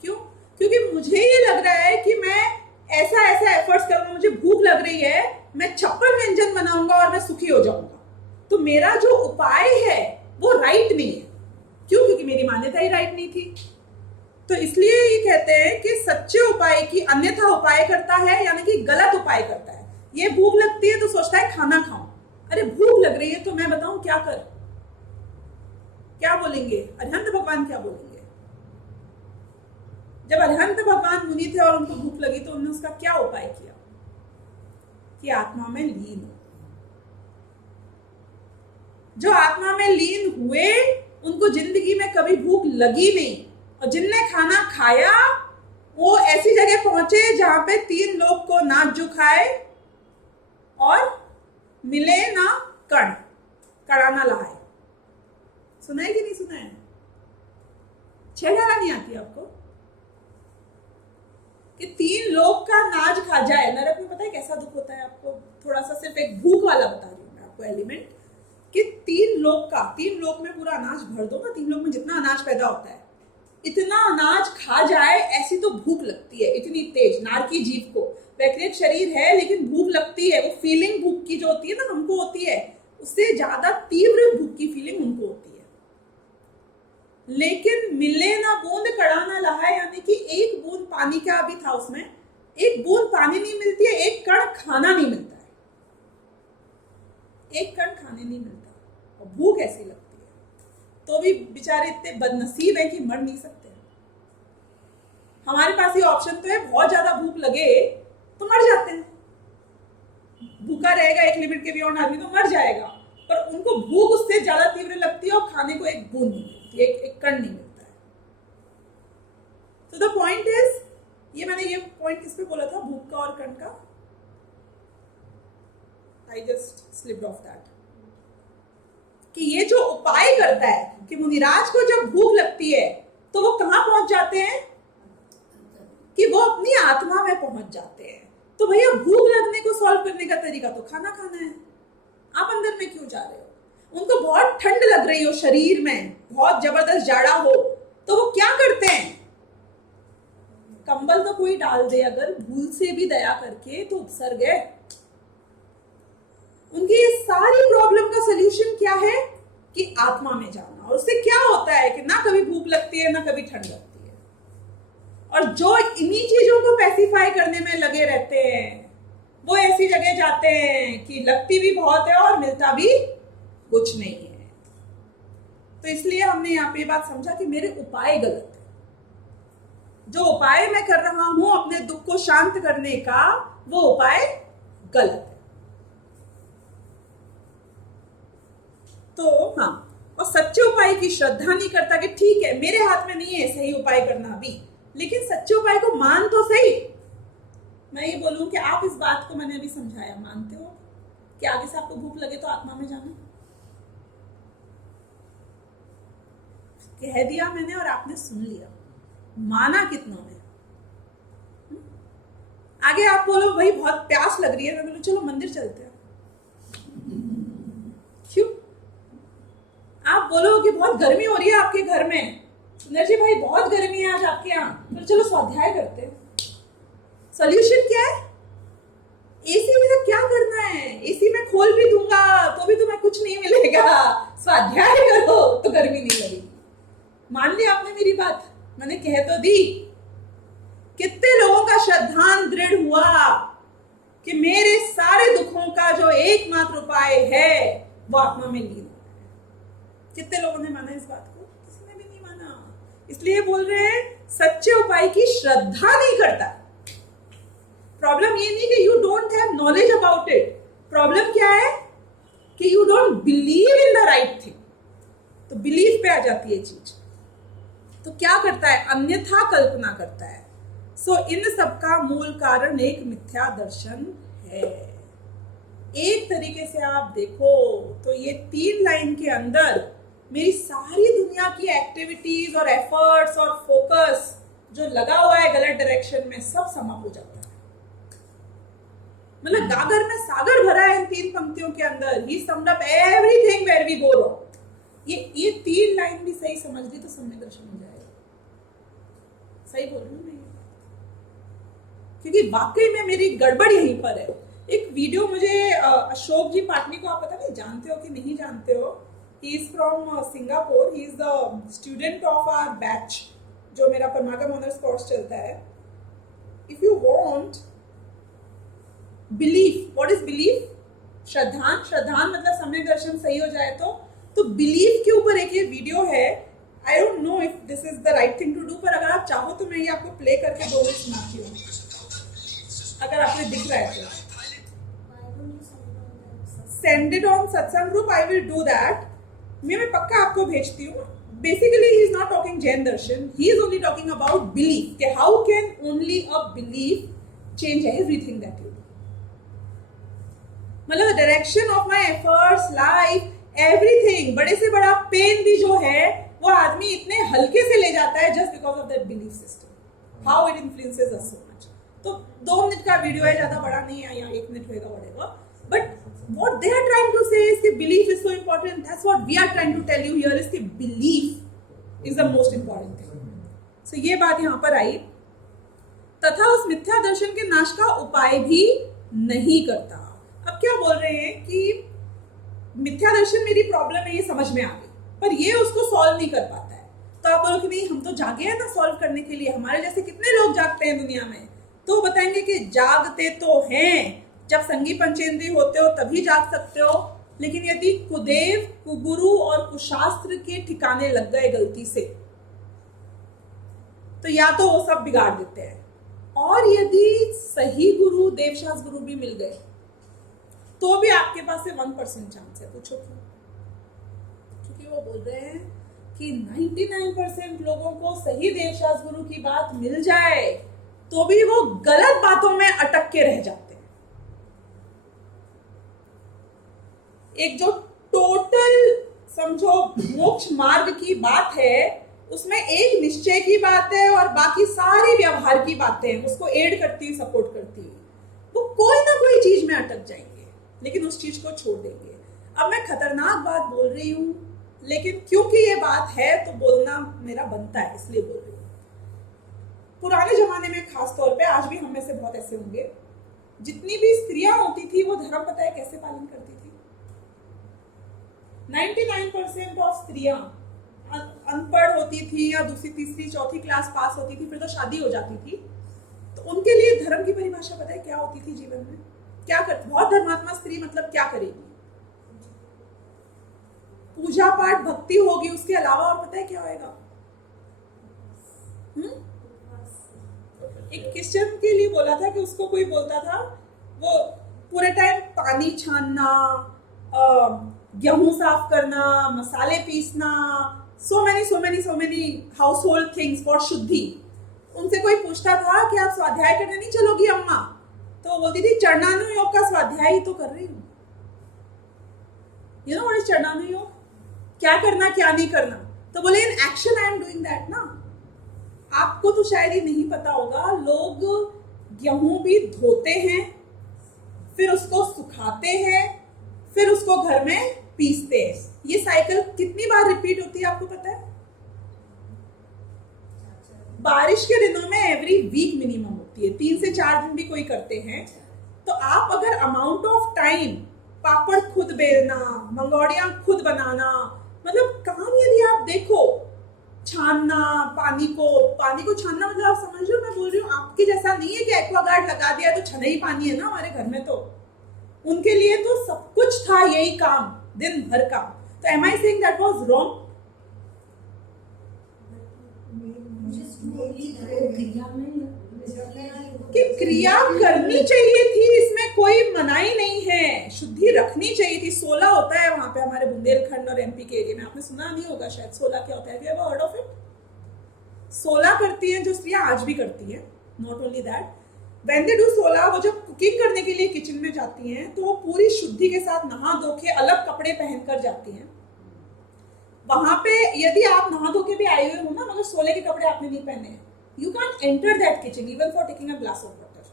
क्यों? क्योंकि मुझे ये लग रहा है कि मैं ऐसा एफर्ट्स करूंगा, मुझे भूख लग रही है, मैं 56 व्यंजन बनाऊंगा और मैं सुखी हो जाऊंगा। तो मेरा जो उपाय है वो राइट नहीं है। क्यों? क्योंकि मेरी मान्यता ही राइट नहीं थी। तो इसलिए ये कहते हैं कि सच्चे उपाय की अन्यथा उपाय करता है, यानी कि गलत उपाय करता है। ये भूख लगती है तो सोचता है खाना खाऊं। अरे भूख लग रही है तो मैं बताऊं क्या कर? क्या बोलेंगे अरिहंत भगवान? क्या बोलेंगे? जब अरिहंत भगवान मुनि थे और उनको भूख लगी तो उन्होंने उसका क्या उपाय किया? कि आत्मा में लीन हो। जो आत्मा में लीन हुए उनको जिंदगी में कभी भूख लगी नहीं, और जिनने खाना खाया वो ऐसी जगह पहुंचे जहां पे 3 लोग को नाच झुकाए और मिले ना कण, कड़ा ना लहाए। सुना है कि नहीं सुना है? छेड़ा नहीं आती आपको कि 3 लोग का नाच खा जाए? नरक में पता है कैसा दुख होता है आपको? थोड़ा सा सिर्फ एक भूख वाला बता रही हूं मैं आपको एलिमेंट, कि 3 लोग में पूरा अनाज भर दो ना, 3 लोग में जितना अनाज पैदा होता है इतना अनाज खा जाए, ऐसी तो भूख लगती है इतनी तेज नारकी जीव को। वैक्रिक शरीर है लेकिन भूख लगती है, वो फीलिंग भूख की जो होती है ना हमको होती है, उससे ज्यादा तीव्र भूख की फीलिंग उनको होती है। लेकिन मिले ना बूंद कड़ा ना लहाए, यानी कि एक बूंद पानी का भी था उसमें, एक बूंद पानी नहीं मिलती है, एक कण खाना नहीं मिलता है, एक कण खाने नहीं मिलता, और भूख ऐसी लगती है। तो भी बेचारे इतने बदनसीब हैं कि मर नहीं सकते। हमारे पास ये ऑप्शन तो है, बहुत ज्यादा भूख लगे तो मर जाते हैं, भूखा रहेगा एक लिमिट के बियॉन्ड आदमी तो मर जाएगा, पर उनको भूख उससे ज्यादा तीव्र लगती है और खाने को एक बूंद नहीं मिलती, एक कण नहीं मिलता है। तो द पॉइंट इज, ये मैंने ये पॉइंट किस पे बोला था, भूख का और कण का? I just slipped of that, कि ये जो उपाय करता है कि मुनिराज को जब भूख लगती है तो वो कहां पहुंच जाते हैं, कि वो अपनी आत्मा में पहुंच जाते हैं। तो भैया भूख लगने को सॉल्व करने का तरीका तो खाना खाना है, आप अंदर में क्यों जा रहे हो? उनको बहुत ठंड लग रही हो शरीर में, बहुत जबरदस्त जाड़ा हो, तो वो क्या करते हैं? कंबल तो कोई डाल दे अगर भूल से भी दया करके तो उपसर गए। उनकी ये सारी प्रॉब्लम का सलूशन क्या है कि आत्मा में जाना, और उससे क्या होता है कि ना कभी भूख लगती है ना कभी ठंड लगती है। और जो इन्हीं चीजों को पैसिफाई करने में लगे रहते हैं वो ऐसी जगह जाते हैं कि लगती भी बहुत है और मिलता भी कुछ नहीं है। तो इसलिए हमने यहाँ पे बात समझा कि मेरे उपाय गलत है, जो उपाय मैं कर रहा हूं अपने दुख को शांत करने का वो उपाय गलत है। तो हाँ, और सच्चे उपाय की श्रद्धा नहीं करता कि ठीक है मेरे हाथ में नहीं है सही उपाय करना अभी, लेकिन सच्चे उपाय को मान तो सही। मैं ये बोलूं कि आप इस बात को मैंने अभी समझाया, मानते हो कि आगे से आपको भूख लगे तो आत्मा में जाना? कह दिया मैंने और आपने सुन लिया, माना कितनों ने? आगे आप बोलो भाई बहुत प्यास लग रही है, मैं बोलूं चलो मंदिर चलते हैं, क्यों? आप बोलो कि बहुत गर्मी हो रही है आपके घर में, सुंदर जी भाई बहुत गर्मी है आज आपके यहाँ, तो चलो स्वाध्याय करते हैं। सॉल्यूशन क्या है? एसी में तो क्या करना है, एसी में खोल भी दूंगा तो भी तुम्हें कुछ नहीं मिलेगा, स्वाध्याय करो तो गर्मी नहीं लगेगी। मान लिया आपने मेरी बात, मैंने कह तो दी। कितने लोगों का श्रद्धान दृढ़ हुआ कि मेरे सारे दुखों का जो एकमात्र उपाय है वो आत्मा में लीन होना है। कितने लोगों ने माना इस बात को? किसी ने भी नहीं माना। इसलिए बोल रहे हैं सच्चे उपाय की श्रद्धा नहीं करता। प्रॉब्लम ये नहीं कि you don't have knowledge about it, problem क्या है कि you don't believe in the right thing. तो बिलीव पे आ जाती है चीज। तो क्या करता है? अन्यथा कल्पना करता है। सो इन सबका मूल कारण एक मिथ्या दर्शन है। एक तरीके से आप देखो तो ये 3 लाइन के अंदर मेरी सारी दुनिया की एक्टिविटीज और एफर्ट्स और फोकस जो लगा हुआ है गलत डायरेक्शन में सब समाप्त हो जाता है। मतलब गागर में सागर भरा है इन 3 पंक्तियों के अंदर। He summed up everything where we go wrong. ये 3 लाइन भी सही समझ ली तो सम्यक दर्शन हो जाएगा। सही बोल रही हूँ मैं, क्योंकि वाकई में मेरी गड़बड़ यहीं पर है। एक वीडियो मुझे अशोक जी पाटनी को आप पता नहीं जानते हो कि नहीं जानते हो, he is from Singapore, he is the student of our batch जो मेरा परमागम ऑनर्स कोर्स चलता है। If you want belief, what is belief? श्रद्धान। श्रद्धान मतलब सम्यक दर्शन सही हो जाए तो बिलीफ के ऊपर एक ये वीडियो है। I don't know if this is the right thing to do, पर अगर आप चाहो तो मैं ये आपको प्ले करके 2 मिनट सुनाती हूँ, अगर आपको दिख रहा है तो। Send it on satsang group, I will do that. मैं पक्का आपको भेजती हूँ। Basically he is not talking Jain दर्शन, he is only talking about belief, कि how can only a belief change everything that you do. मतलब direction of my efforts, life, everything, बड़े से बड़ा पेन भी जो है वो आदमी इतने हल्के से ले जाता है just because of that belief system, how it influences us so much. तो 2 मिनट का वीडियो है, ज्यादा बड़ा नहीं है, या 1 मिनट होगा whatever, but what they are trying to say is कि belief is so important. That's what we are trying to tell you here is कि belief is the most important thing. So ये बात यहाँ पर आई, तथा उस मिथ्या दर्शन के नाश का उपाय भी नहीं करता। अब क्या बोल रहे हैं कि मिथ्या दर्शन मेरी प्रॉब्लम है, ये समझ में आ गई, पर ये उसको सॉल्व नहीं कर पाता है। तो आप बोलो कि नहीं, हम तो जागे हैं ना सॉल्व करने के लिए, हमारे जैसे कितने लोग जागते हैं दुनिया में। तो बताएंगे कि जागते तो हैं, जब संगी पंचेंद्रिय होते हो तभी जाग सकते हो, लेकिन यदि कुदेव, कुगुरु और कुशास्त्र के ठिकाने लग गए गलती से, तो या तो वो सब बिगाड़ देते हैं, और यदि सही गुरु, देवशास्त्र गुरु भी मिल गए तो भी आपके पास से 1% चांस है। पूछो क्यों? क्योंकि वो बोल रहे हैं कि 99% लोगों को सही देवशास्त्र गुरु की बात मिल जाए तो भी वो गलत बातों में अटक के रह जाते हैं। एक जो टोटल समझो मोक्ष मार्ग की बात है, उसमें एक निश्चय की बात है और बाकी सारी व्यवहार की बातें उसको एड करती हुई, सपोर्ट करती हुई, वो कोई ना कोई चीज में अटक जाएंगे, लेकिन उस चीज को छोड़ देंगे। अब मैं खतरनाक बात बोल रही हूं, लेकिन क्योंकि ये बात है तो बोलना मेरा बनता है, इसलिए बोल रही हूँ। पुराने जमाने में खास तौर पे, आज भी हम में से बहुत ऐसे होंगे, जितनी भी स्त्रियां होती थी वो धर्म पता है कैसे पालन करती थी। 99% ऑफ स्त्रियां अनपढ़ होती थी या दूसरी, तीसरी, चौथी क्लास पास होती थी, फिर तो शादी हो जाती थी। तो उनके लिए धर्म की परिभाषा पता है क्या होती थी जीवन में? क्या कर, बहुत धर्मात्मा स्त्री मतलब क्या करेगी? पूजा पाठ भक्ति होगी, उसके अलावा और पता है क्या होएगा? एक क्रिश्चियन के लिए बोला था कि उसको कोई बोलता था, वो पूरे टाइम पानी छानना, गेहूं साफ करना, मसाले पीसना, so many house hold things for शुद्धि। उनसे कोई पूछता था कि आप स्वाध्याय करने नहीं चलोगी अम्मा? तो वो बोलती थी चरणानुयोग का स्वाध्याय ही तो कर रही हूँ। यू नो व्हाट इज चरणानुयोग? क्या करना क्या नहीं करना। तो बोले in action I am doing that ना। आपको तो शायद ही नहीं पता होगा, लोग गेहूं भी धोते हैं, फिर उसको सुखाते हैं, फिर उसको घर में पीसते हैं। ये साइकिल कितनी बार रिपीट होती है आपको पता है? बारिश के दिनों में एवरी वीक मिनिमम होती है, 3 से 4 दिन भी कोई करते हैं। तो आप अगर अमाउंट ऑफ टाइम, पापड़ खुद बेलना, मंगोड़ियां खुद बनाना, मतलब काम यदि आप देखो, छानना, पानी को छानना, मतलब आप समझ लो मैं बोल रही हूँ, आपके जैसा नहीं है कि एक्वागार्ड लगा दिया तो छना ही पानी है ना हमारे घर में। तो उनके लिए तो सब कुछ था यही काम, दिन भर का। तो am I saying that was wrong? कि क्रिया करनी चाहिए थी, इसमें कोई मनाही नहीं है, शुद्धि रखनी चाहिए थी। 16 होता है वहां पे हमारे बुंदेलखंड और एमपी के एरिया में, आपने सुना नहीं होगा शायद 16 क्या होता है? Have you ever heard of it? 16 करती हैं जो स्त्रियां, आज भी करती हैं। Not only that, when they do 16, वो जब कुकिंग करने के लिए किचन में जाती हैं तो वो पूरी शुद्धि के साथ नहा धो के अलग कपड़े पहनकर जाती हैं। वहां पे यदि आप नहा धो के भी आए हुए हो ना, मगर 16 के कपड़े आपने नहीं पहने हैं, you can't enter that kitchen even for taking a glass of water.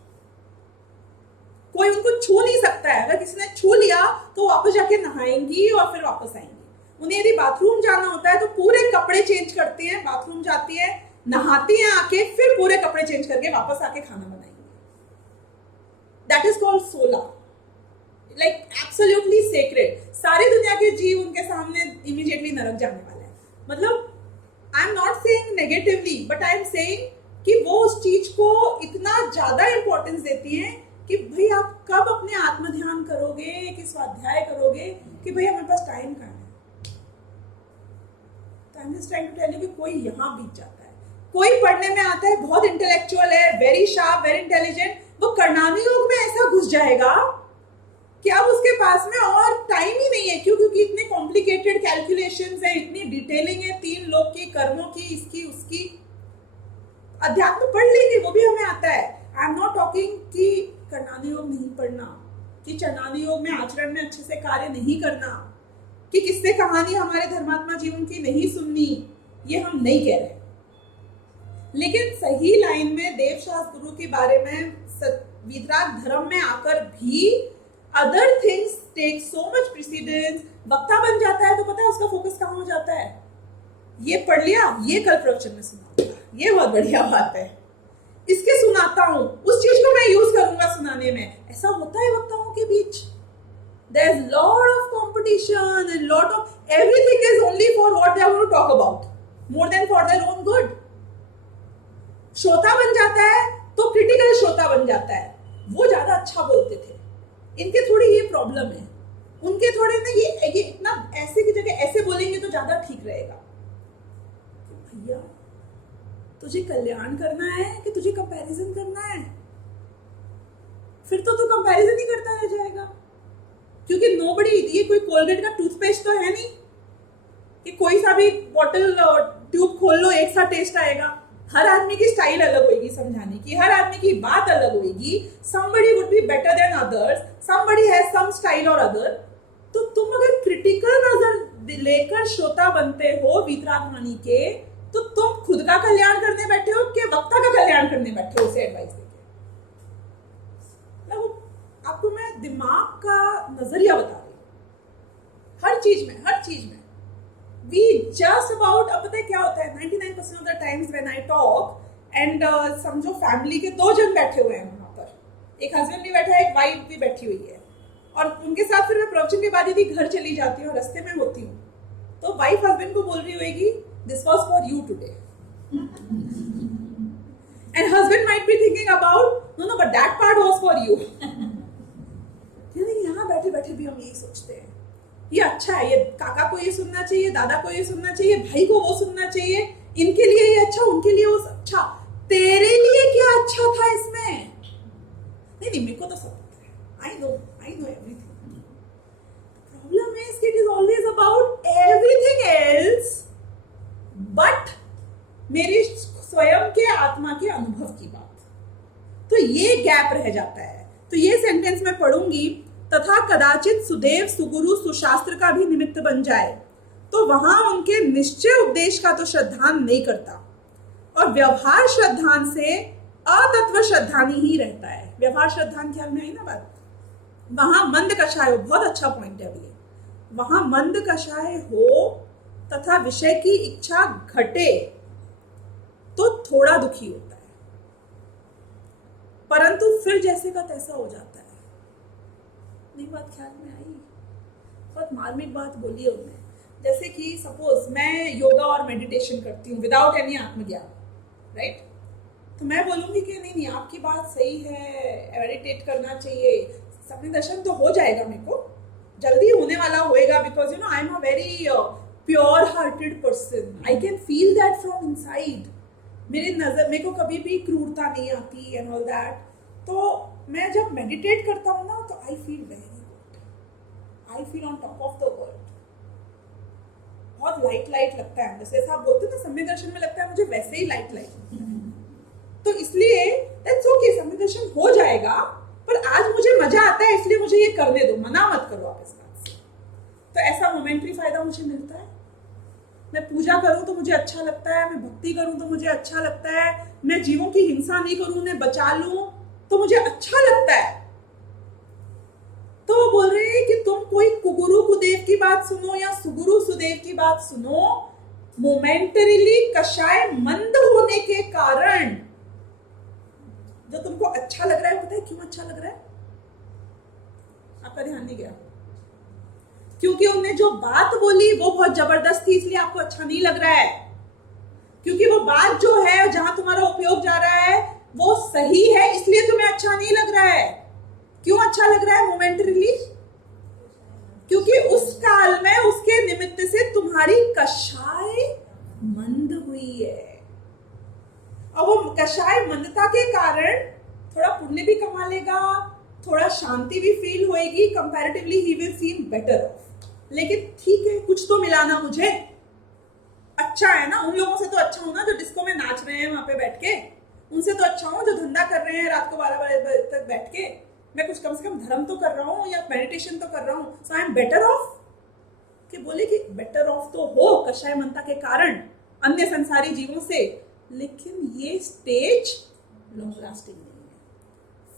कोई उनको छू नहीं सकता है। अगर किसी ने छू लिया तो वापस जाके नहाएंगी और फिर वापस आएंगी। उन्हें यदि बाथरूम जाना होता है तो पूरे कपड़े चेंज करती हैं, बाथरूम जाती है, नहाती हैं, आके फिर पूरे कपड़े चेंज करके वापस आके खाना बनाएंगी। That is called 16, like absolutely sacred. सारी दुनिया के जीव उनके सामने इमीडिएटली नरक जाने वाले हैं। मतलब I am not saying negatively, but I am saying कि वो उस चीज को इतना ज्यादा इंपॉर्टेंस देती हैं कि भाई आप कब अपने आत्म ध्यान करोगे, कि स्वाध्याय करोगे, कि भाई हमारे पास टाइम कहाँ है। तो I am just trying to tell you कि कोई यहाँ बीत जाता है, कोई पढ़ने में आता है, बहुत इंटेलेक्चुअल है, वेरी शार्प, वेरी इंटेलिजेंट, वो कर्णानुयोग में ऐसा घुस जाएगा कि अब उसके पास में और टाइम ही नहीं है। क्यों? क्योंकि इतने कॉम्प्लिकेटेड कैलकुलेशंस है, इतनी डिटेलिंग है 3 लोग की, कर्मों की, इसकी उसकी। अध्यात्म पढ़ लेंगे, वो भी हमें आता है। आई एम नॉट टॉकिंग कि कर्णानि योग नहीं पढ़ना, कि चरणानि योग में आचरण में अच्छे से कार्य नहीं करना, कि किससे कहानी हमारे धर्मात्मा जीवन की नहीं सुननी, ये हम नहीं कह रहे। लेकिन सही लाइन में देवशास्त्र गुरु के बारे में वीतराग धर्म में आकर भी other things take so much precedence. वक्ता बन जाता है तो पता है उसका फोकस कहाँ हो जाता है? ये पढ़ लिया, ये कल प्रवचन में सुनाऊंगा, ये बहुत बढ़िया बात है, इसके सुनाता हूं, उस चीज को मैं यूज करूंगा सुनाने में। ऐसा होता है वक्ताओं के बीच। There is lot of competition and lot of everything is only for what they are going to talk about, more than for their own good. श्रोता बन जाता है तो क्रिटिकल श्रोता बन जाता है, वो ज्यादा अच्छा बोलते थे, इनके थोड़ी ये प्रॉब्लम है, उनके थोड़े ना ये इतना ऐसे की जगह ऐसे बोलेंगे तो ज्यादा ठीक रहेगा। तो भैया तुझे कल्याण करना है कि तुझे कंपैरिजन करना है? फिर तो तू कंपैरिजन ही करता रह जाएगा। क्योंकि नोबडी, ये कोई कोलगेट का टूथपेस्ट तो है नहीं कि कोई सा भी बॉटल ट्यूब खोल लो एक सा टेस्ट आएगा। हर आदमी की स्टाइल अलग होगी समझाने की, हर आदमी की बात अलग होगी। somebody would be better than others, somebody has some style or other। तो तुम अगर क्रिटिकल नजर लेकर श्रोता बनते हो वीतराग वाणी के, तो तुम खुद का कल्याण करने बैठे हो कि वक्ता का कल्याण करने बैठे हो? उसे एडवाइस देके आपको मैं दिमाग का नजरिया बता रही हूँ। हर चीज में we just about, अब पता है क्या होता है, 99% of the times when I talk and समझो फैमिली के 2 जन बैठे हुए हैं वहां पर, एक हस्बैंड भी बैठा है, एक वाइफ भी बैठी हुई है, और उनके साथ फिर मैं प्रवचन के बाद यदि घर चली जाती हूँ, रास्ते में होती हूँ, तो वाइफ हस्बैंड को बोल रही होगी this was for you today, and husband might be thinking about no but that part was for you. यहाँ बैठे बैठे भी हम यही सोचते हैं, ये अच्छा है, ये काका को ये सुनना चाहिए, दादा को ये सुनना चाहिए, भाई को वो सुनना चाहिए, इनके लिए ये अच्छा, उनके लिए वो अच्छा, तेरे लिए क्या अच्छा था इसमें? नहीं मेरे को तो सब पता है, I know everything. Problem is it is always about everything else but मेरी स्वयं के आत्मा के अनुभव की बात। तो ये गैप रह जाता है। तो ये सेंटेंस मैं पढ़ूंगी, तथा कदाचित सुदेव सुगुरु सुशास्त्र का भी निमित्त बन जाए, तो वहां उनके निश्चय उपदेश का तो श्रद्धान नहीं करता, और व्यवहार श्रद्धान से अतत्व श्रद्धानी ही रहता है। व्यवहार श्रद्धान ख्याल में आई ना बात? वहां मंद कषाय हो, बहुत अच्छा पॉइंट है अभी, वहां मंद कषाय हो तथा विषय की इच्छा घटे तो थोड़ा दुखी होता है, परंतु फिर जैसे का तैसा हो जाता है। नहीं बात ख्याल में आई? बहुत मार्मिक बात बोली है उन्होंने। जैसे कि सपोज मैं योगा और मेडिटेशन करती हूँ विदाउट एनी आत्मज्ञान, राइट? तो मैं बोलूंगी कि नहीं आपकी बात सही है, मेडिटेट करना चाहिए, सम्यक दर्शन तो हो जाएगा, मेरे को जल्दी होने वाला होएगा, because you know I am a very pure hearted person, I can feel that from inside. मेरे को कभी भी क्रूरता नहीं आती एंड ऑल दैट। तो मैं जब मेडिटेट करता हूँ ना, तो I feel very good, I feel on top of the world, बहुत लाइट लगता है अंदर से। जैसे आप बोलते हैं ना सम्यक दर्शन में लगता है मुझे, वैसे ही लाइट। तो इसलिए दैट्स ओके, सम्यक दर्शन हो जाएगा, पर आज मुझे मजा आता है, इसलिए मुझे ये करने दो, मना मत करो आप इस बात से। तो ऐसा मोमेंटरी फायदा मुझे मिलता है। मैं पूजा करूं तो मुझे अच्छा लगता है, मैं भक्ति करूं तो मुझे अच्छा लगता है, मैं जीवों की हिंसा नहीं करूं, उन्हें बचा लूं तो मुझे अच्छा लगता है। तो वो बोल रहे हैं कि तुम कोई कुगुरु कुदेव की बात सुनो या सुगुरु सुदेव की बात सुनो, मोमेंटरीली कषाय मंद होने के कारण जो तुमको अच्छा लग रहा है, पता है क्यों अच्छा लग रहा है? आपका ध्यान नहीं गया? क्योंकि उन्होंने जो बात बोली वो बहुत जबरदस्त थी, इसलिए आपको अच्छा नहीं लग रहा है। क्योंकि वो बात जो है जहां तुम्हारा उपयोग जा रहा है वो सही है, इसलिए तुम्हें अच्छा नहीं लग रहा है। क्यों अच्छा लग रहा है मोमेंटरीली? क्योंकि उस काल में उसके निमित्त से तुम्हारी कषाय मंद हुई है, और वो कषाय मंदता के कारण थोड़ा पुण्य भी कमा लेगा, थोड़ा शांति भी फील होएगी, comparatively he will seam better of. लेकिन ठीक है, कुछ तो मिला ना मुझे, अच्छा है ना। उन लोगों से तो अच्छा हूं ना जो डिस्को में नाच रहे हैं वहां पे बैठ के, उनसे तो अच्छा हूं जो धंधा कर रहे हैं रात को 12 बजे तक बैठ के। मैं कुछ कम से कम धर्म तो कर रहा हूँ या मेडिटेशन तो कर रहा हूँ, सो आई एम बेटर ऑफ। कि बोले कि बेटर ऑफ तो हो कषाय मंत्र के कारण अन्य संसारी जीवों से, लेकिन ये स्टेज लॉन्ग लास्टिंग नहीं है।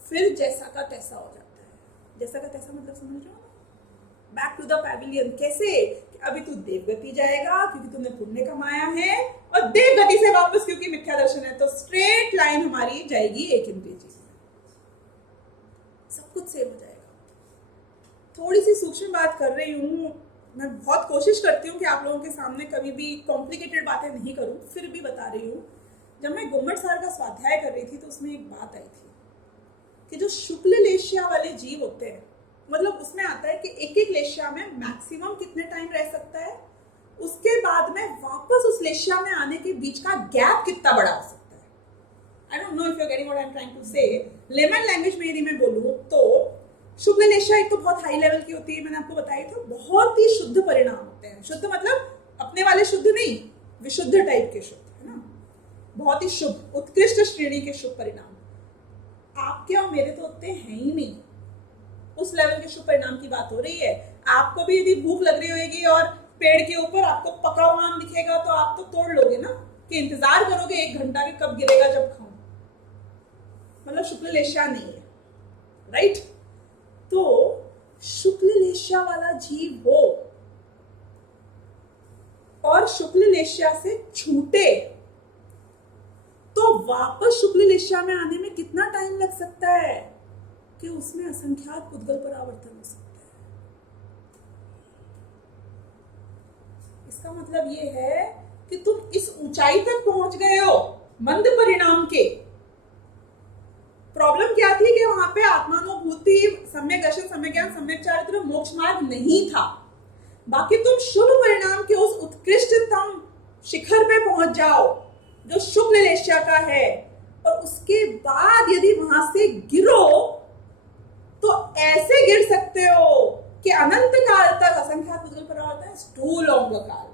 फिर जैसा का तैसा हो जाता है। जैसा का तैसा मतलब समझ रहे हो? Back to the pavilion. कैसे? अभी तू देवगति जाएगा क्योंकि तूने पुण्य कमाया है, और देवगति से वापस क्योंकि मिथ्या दर्शन है, तो स्ट्रेट लाइन हमारी जाएगी एक इंद्रिय जीवन। सब कुछ सेव हो जाएगा। थोड़ी सी सूक्ष्म बात कर रही हूँ, मैं बहुत कोशिश करती हूँ कि आप लोगों के सामने कभी भी कॉम्प्लिकेटेड बातें नहीं करूँ, फिर भी बता रही हूँ। जब मैं गुम्मट सार का स्वाध्याय कर रही थी तो उसमें एक बात आई थी कि जो शुक्ल लेशिया वाले जीव होते हैं, मतलब उसमें आता है कि एक एक लेशिया में मैक्सिमम कितने टाइम रह सकता है, उसके बाद में वापस उस लेशिया में आने के बीच का गैप कितना बड़ा हो सकता है। I don't know if you are getting what I am trying to say. Layman language में यदि मैं बोलूं तो शुक्ल लेशिया एक तो बहुत हाई लेवल की होती है, मैंने आपको बताया था, बहुत ही शुद्ध परिणाम होते हैं। शुद्ध मतलब अपने वाले शुद्ध नहीं, विशुद्ध टाइप के शुद्ध, है ना, बहुत ही शुभ, उत्कृष्ट श्रेणी के शुभ परिणाम। आपके और मेरे तो उतने हैं ही नहीं, उस लेवल के शुभ परिणाम की बात हो रही है। आपको भी यदि भूख लग रही होगी और पेड़ के ऊपर आपको पका हुआ आम दिखेगा तो आप तो तोड़ लोगे ना, कि इंतजार करोगे 1 घंटा कि कब गिरेगा जब खाऊं। मतलब शुक्ल लेशिया नहीं है, राइट? तो शुक्ल लेशिया वाला जीव हो और शुक्ल लेशिया से छूटे तो वापस शुक्ल लेशिया में आने में कितना टाइम लग सकता है कि उसमें असंख्यात पुद्गल परावर्तन हो सकते हैं। इसका मतलब ये है कि तुम इस ऊंचाई तक पहुंच गए हो मंद परिणाम के। प्रॉब्लम क्या थी कि वहां पे आत्मानुभूति, सम्यक दर्शन, सम्यक ज्ञान, सम्यक चारित्र, मोक्ष मार्ग नहीं था। बाकी तुम शुभ परिणाम के उस उत्कृष्टतम शिखर पे पहुंच जाओ जो शुक्ल लेशिया का है, और उसके बाद यदि वहां से गिरो तो ऐसे गिर सकते हो कि अनंत काल तक, असंख्यात पुद्गल परावर्तन, टू लॉन्ग काल,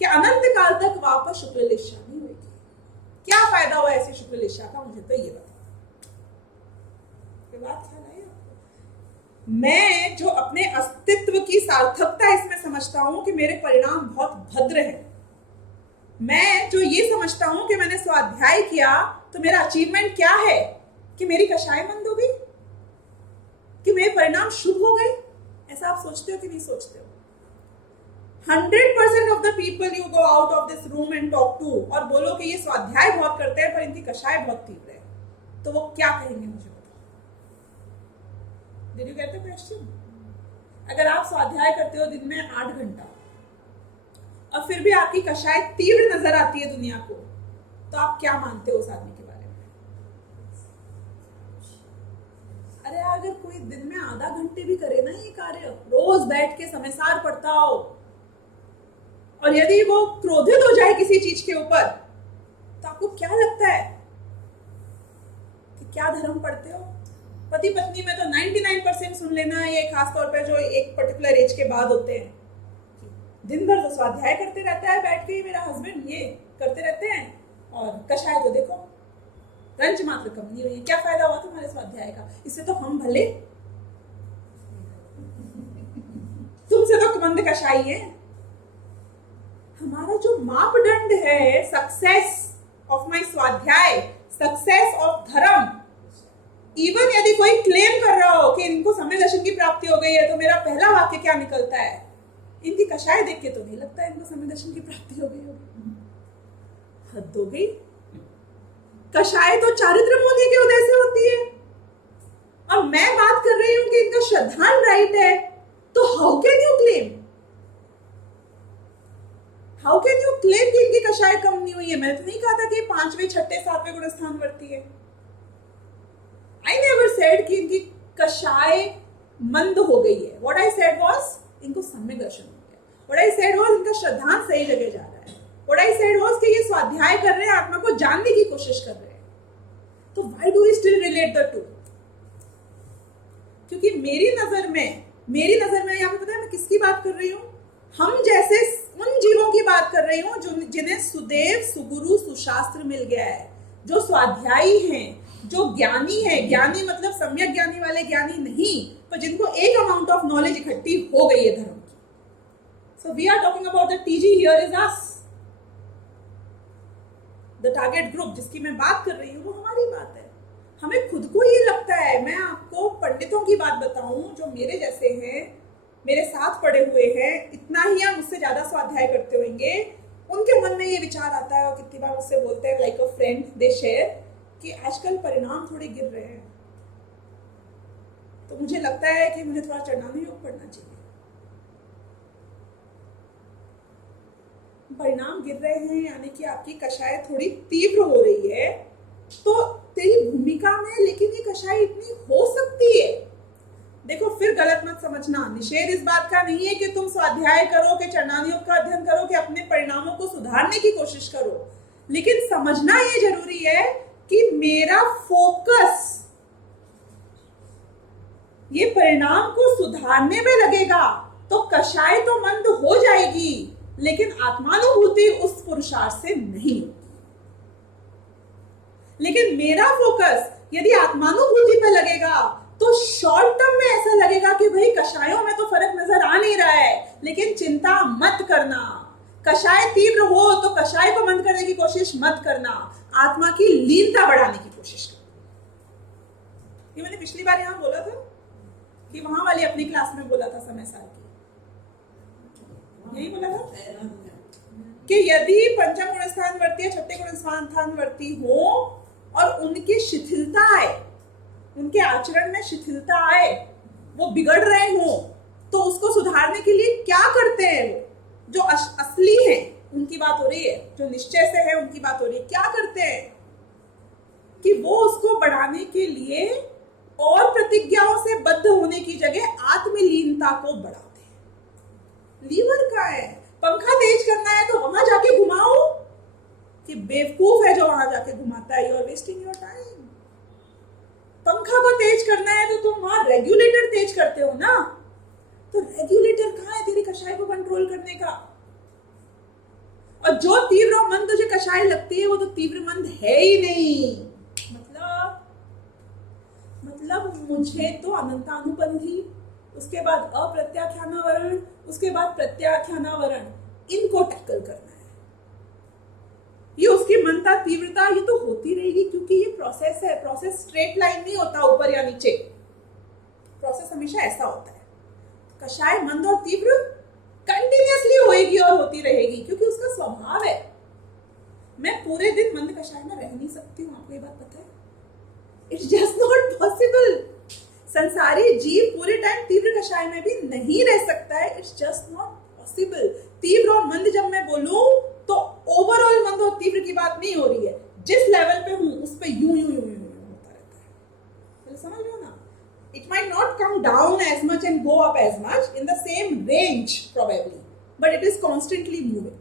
कि अनंत काल तक वापस शुक्ल लेशिया नहीं होगी। क्या फायदा हुआ ऐसे शुक्ल लेशिया का? मुझे तो ये बताओ। बात ख्याल आई आपको? मैं जो अपने अस्तित्व की सार्थकता इसमें समझता हूं कि मेरे परिणाम बहुत भद्र हैं। मैं जो ये समझता हूं कि मैंने स्वाध्याय किया तो मेरा अचीवमेंट क्या है, कि मेरी कषाय मंद हो गई, कि मेरे परिणाम शुभ हो गए। ऐसा आप सोचते हो कि नहीं सोचते हो? 100% of the people you go out of this room and talk to और बोलो कि ये स्वाध्याय बहुत करते हैं पर इनकी कषाय बहुत तीव्र है, तो वो क्या कहेंगे मुझे बताओ? Did you get the question? अगर आप स्वाध्याय करते हो दिन में 8 घंटा और फिर भी आपकी कषाय तीव्र नजर आती है दुनिया को, तो आप क्या मानते हो उस आदमी के बारे में? अरे अगर कोई दिन में आधा घंटे भी करे ना ये कार्य, रोज बैठ के समय सार पढ़ता हो, और यदि वो क्रोधित हो जाए किसी चीज के ऊपर, तो आपको क्या लगता है कि क्या धर्म पढ़ते हो? पति पत्नी में तो 99% सुन लेना, ये खासतौर पे जो एक पर्टिकुलर एज के बाद होते हैं, दिन भर तो स्वाध्याय करते रहता है बैठ के, मेरा हस्बैंड ये करते रहते हैं, और कषाय तो देखो रंच मात्र कम नहीं हुई। क्या फायदा हुआ तुम्हारे स्वाध्याय का? इससे तो हम भले, तुमसे तो मंद कषाई है। हमारा जो मापदंड है सक्सेस ऑफ माय स्वाध्याय, सक्सेस ऑफ धर्म, इवन यदि कोई क्लेम कर रहा हो कि इनको सम्यक दर्शन की प्राप्ति हो गई है, तो मेरा पहला वाक्य क्या निकलता है? इनकी कषाय देख के तो नहीं लगता है इनको सम्यक दर्शन की प्राप्ति हो गई होगी। हद हो गई। कषाय तो चारित्र मूल्य के उदय से होती है, और मैं बात कर रही हूं कि इनका श्रद्धान राइट है, तो how can you claim? How can you claim कि इनकी कषाय कम नहीं हुई है? मैंने तो नहीं कहा था कि 5वें, 6ठे, 7वें गुण स्थान वर्ती है। I never said कि इनकी कषाय मंद हो गई है। What I said was इनको सम्यक दर्शन हो गया। What I said was इनका श्रद्धान सही जगह जा रहा है। What I said was कि ये स्वाध्याय कर रहे हैं, आत्मा को जानने की कोशिश कर रहे हैं। तो why do we still relate the two? क्योंकि मेरी नजर में यहाँ पे पता है मैं किसकी बात कर रही हूँ? हम जैसे उन जीवों की बात कर रही हूँ जो जिन्हें सुदेव सुगुरु सुशास्त्र मिल गया है, जो स्वाध्यायी हैं, जो ज्ञानी है। ज्ञानी मतलब सम्यक ज्ञानी वाले ज्ञानी नहीं, पर जिनको एक अमाउंट ऑफ नॉलेज इकट्ठी हो गई है धर्म की। So we are talking about the TG here is us, the target group जिसकी मैं बात कर रही हूँ वो हमारी बात है। हमें खुद को ये लगता है, मैं आपको पंडितों की बात बताऊं जो मेरे जैसे हैं, मेरे साथ पढ़े हुए हैं, इतना ही या मुझसे ज्यादा स्वाध्याय करते होंगे, उनके मन में ये विचार आता है और कितनी बार मुझसे बोलते हैं लाइक अ फ्रेंड दे शेयर कि आजकल परिणाम थोड़े गिर रहे हैं, तो मुझे लगता है कि मुझे थोड़ा चंडाली योग पढ़ना चाहिए। परिणाम गिर रहे हैं यानी कि आपकी कषाय थोड़ी तीव्र हो रही है, तो तेरी भूमिका में लेकिन ये कषाय इतनी हो सकती है। देखो फिर गलत मत समझना, निषेध इस बात का नहीं है कि तुम स्वाध्याय करो, कि चंडाल योग का अध्ययन करो, कि अपने परिणामों को सुधारने की कोशिश करो, लेकिन समझना ये जरूरी है कि मेरा फोकस ये परिणाम को सुधारने में लगेगा तो कषाय तो मंद हो जाएगी, लेकिन आत्मानुभूति उस पुरुषार्थ से नहीं होती। लेकिन मेरा फोकस यदि आत्मानुभूति पे लगेगा तो शॉर्ट टर्म में ऐसा लगेगा कि भाई कषायों में तो फर्क नजर आ नहीं रहा है, लेकिन चिंता मत करना। कषाय तीव्र हो तो कषाय को बंद करने की कोशिश मत करना, आत्मा की लीनता बढ़ाने की कोशिश करना। ये मैंने पिछली बार यहां बोला था कि वहां वाली अपनी क्लास में बोला था समय साल की, यही बोला था कि यदि पंचम गुण स्थान वर्ती या छठे गुण स्थान वर्ती हो और उनकी शिथिलता आए, उनके आचरण में शिथिलता आए, वो बिगड़ रहे हो, तो उसको सुधारने के लिए क्या करते हैं? जो असली हैं उनकी बात हो रही है, जो निश्चय से है उनकी बात हो रही है। क्या करते हैं कि वो उसको बढ़ाने के लिए और प्रतिज्ञाओं से बद्ध होने की जगह आत्मलीनता को बढ़ाते हैं। लीवर का है, पंखा तेज करना है तो वहां जाके घुमाओ, कि बेवकूफ है जो वहां जाके घुमाता है, you are wasting your time. पंखा को तेज करना है तो तुम वहां रेगुलेटर तेज करते हो ना, तो रेगुलेटर कहाँ है तेरी कषाय को कंट्रोल करने का? और जो तीव्र मंद तुझे कषाय लगती है वो तो तीव्र मंद है ही नहीं। मतलब मुझे तो अनंतानुबंधी, उसके बाद अप्रत्याख्यानावरण, उसके बाद प्रत्याख्यानावरण, इनको टैकल करना है। ये उसकी मनता तीव्रता ये तो होती रहेगी, क्योंकि ये प्रोसेस है। प्रोसेस स्ट्रेट लाइन नहीं होता, ऊपर या नीचे, प्रोसेस हमेशा ऐसा होता है। कषाय मंद और तीव्र कंटिन्यूअसली होएगी और होती रहेगी, क्योंकि उसका स्वभाव है। मैं पूरे दिन मंद कषाय में रह नहीं सकती हूँ, आपको ये बात पता है? It's just not possible. संसारी जीव पूरे टाइम तीव्र कषाय में भी नहीं रह सकता है, इट्स जस्ट नॉट पॉसिबल। तीव्र और मंद जब मैं बोलूं तो ओवरऑल मंद और तीव्र की बात नहीं हो रही है, जिस लेवल पे हूं उस पे यूं होता रहता है। तो समझ लो ना, it might not come down as much and go up as much in the same range probably, but it is constantly moving.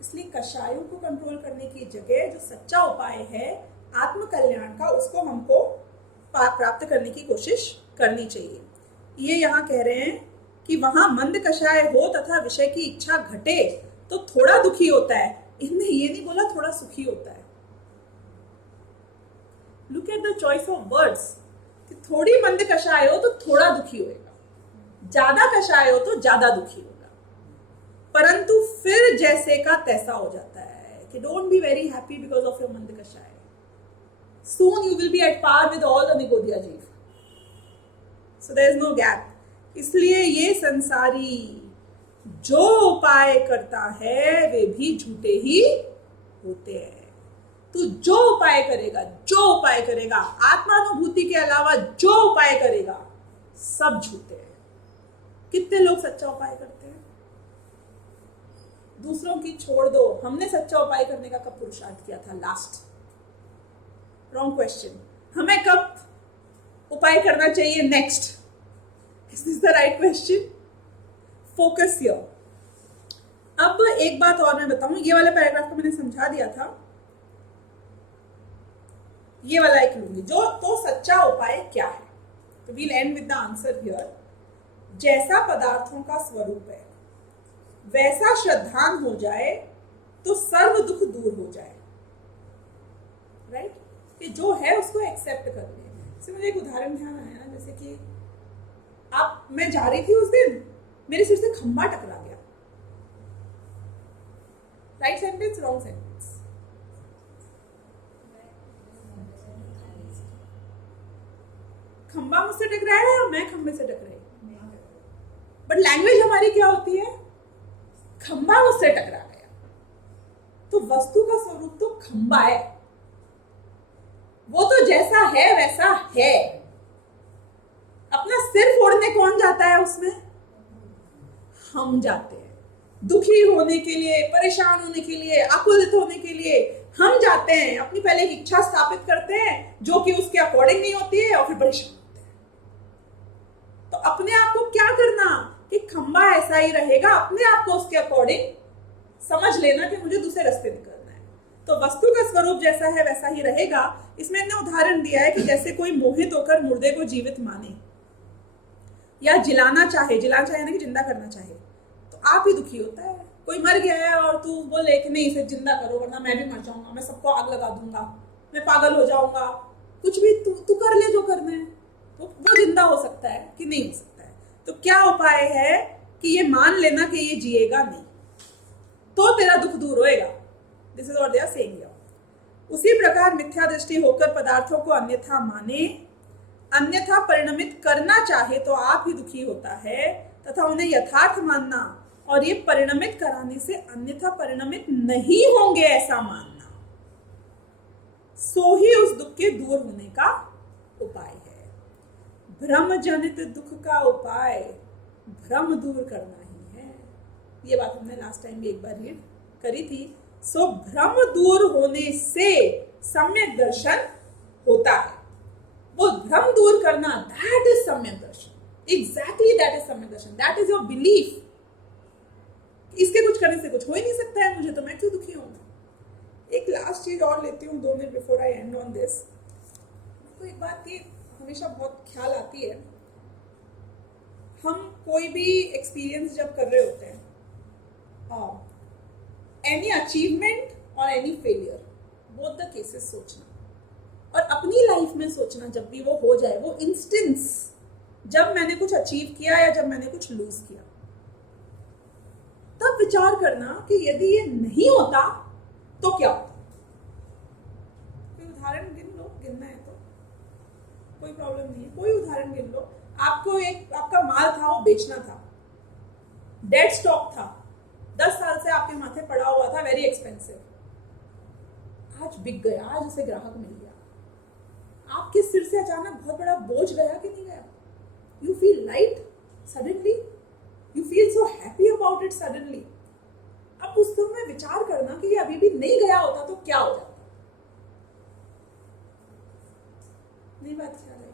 इसलिए कषायों को कंट्रोल करने की जगह जो सच्चा उपाय है आत्म कल्याण का, उसको हमको प्राप्त करने की कोशिश करनी चाहिए। ये यहाँ कह रहे हैं कि वहां मंद कषाय हो तथा विषय की इच्छा घटे तो थोड़ा दुखी होता है। इनने ये नहीं बोला थोड़ा सुखी होता है। Look at the choice of words, कि थोड़ी मंद कषाय हो तो थोड़ा दुखी होएगा, ज्यादा कषाय हो तो ज्यादा दुखी होगा। परंतु फिर जैसे का तैसा हो जाता है कि don't be very happy because of your मंद कषाय। Soon you will be at par with all the Nigodhya Jeev. So there is no gap. इसलिए ये संसारी जो उपाय करता है वे भी झूठे ही होते हैं। तू जो उपाय करेगा आत्मानुभूति के अलावा जो उपाय करेगा सब झूठे हैं। कितने लोग सच्चा उपाय करते हैं? दूसरों की छोड़ दो, हमने सच्चा उपाय करने का कब पुरुषार्थ किया था लास्ट? Wrong question. हमें कब उपाय करना चाहिए next? Is this the right question? Focus here. अब एक बात और मैं बताऊं, ये वाला पैराग्राफ को मैंने समझा दिया था, ये वाला एक लूंगी। जो तो सच्चा उपाय क्या है? तो we'll end with the answer here. जैसा पदार्थों का स्वरूप है वैसा श्रद्धान हो जाए तो सर्व दुख दूर हो जाए। राइट कि जो है उसको एक्सेप्ट कर ले। जैसे मुझे एक उदाहरण ध्यान आया ना, जैसे कि मैं जा रही थी उस दिन, मेरे सिर से खंबा टकरा गया। Right sentence wrong sentence? खंबा मुझसे टकराया और मैं खंबे से टकराई। बट लैंग्वेज हमारी क्या होती है? खंबा मुझसे टकरा गया। तो वस्तु का स्वरूप तो खंबा है, वो तो जैसा है वैसा है। अपना सिर फोड़ने कौन जाता है उसमें? हम जाते हैं। दुखी होने के लिए, परेशान होने के लिए, आकुलित होने के लिए हम जाते हैं। अपनी पहले एक इच्छा स्थापित करते हैं जो कि उसके अकॉर्डिंग नहीं होती है और फिर परेशान होते हैं। तो अपने आप को क्या करना कि खंबा ऐसा ही रहेगा, अपने आप को उसके अकॉर्डिंग समझ लेना कि मुझे दूसरे रास्ते निकलना है। तो वस्तु का स्वरूप जैसा है वैसा ही रहेगा। इसमें इन्होंने उदाहरण दिया है कि जैसे कोई मोहित होकर मुर्दे को जीवित माने या जिलाना चाहे यानी कि जिंदा करना चाहे, तो आप ही दुखी होता है। कोई मर गया है और तू बोले कि नहीं इसे जिंदा करो वरना मैं भी मर जाऊंगा, मैं सबको आग लगा दूंगा, मैं पागल हो जाऊंगा, कुछ भी तू कर ले जो करना है। तो वो जिंदा हो सकता है कि नहीं हो सकता है। तो क्या उपाय है कि ये मान लेना कि ये जिएगा नहीं, तो तेरा दुख दूर होएगा। This is what they are saying here. उसी प्रकार मिथ्या दृष्टि होकर पदार्थों को अन्यथा माने, अन्यथा परिणमित करना चाहे तो आप ही दुखी होता है, तथा उन्हें यथार्थ मानना और ये परिणमित कराने से अन्यथा परिणमित नहीं होंगे ऐसा मानना, सो ही उस दुख के दूर होने का उपाय है। भ्रम जनित दुख का उपाय भ्रम दूर करना ही है। ये बात हमने लास्ट टाइम भी एक बार रीड करी थी। सो भ्रम दूर होने से सम्यक दर्शन होता है। वो भ्रम दूर करना, दैट इज सम्यक दर्शन। एग्जैक्टली दैट इज सम्यक दर्शन। That is your belief. इसके कुछ करने से कुछ हो ही नहीं सकता है मुझे, तो मैं क्यों दुखी हूं? एक लास्ट चीज और लेती हूँ 2 minute before I and on this. तो एक बात की हमेशा बहुत ख्याल आती है, हम कोई भी एक्सपीरियंस जब कर रहे होते हैं, एनी अचीवमेंट और any failure, both the cases सोचना और अपनी लाइफ में सोचना जब भी वो हो जाए, वो इंस्टेंस जब मैंने कुछ अचीव किया या जब मैंने कुछ लूज किया, तब विचार करना कि यदि ये नहीं होता तो क्या होता। कोई उदाहरण गिन लो, गिनना है तो कोई प्रॉब्लम नहीं है। कोई उदाहरण गिन लो। आपका माल था, वो बेचना था, डेड स्टॉक था, 10 साल से आपके माथे पड़ा हुआ था, वेरी एक्सपेंसिव। आज बिक गया, आज उसे ग्राहक मिल गया। आपके सिर से अचानक बहुत बड़ा बोझ गया कि नहीं गया? You feel light suddenly, you feel so happy about it suddenly. अब उस समय विचार करना कि ये अभी भी नहीं गया होता तो क्या हो जाता। नहीं बात ख्याल आई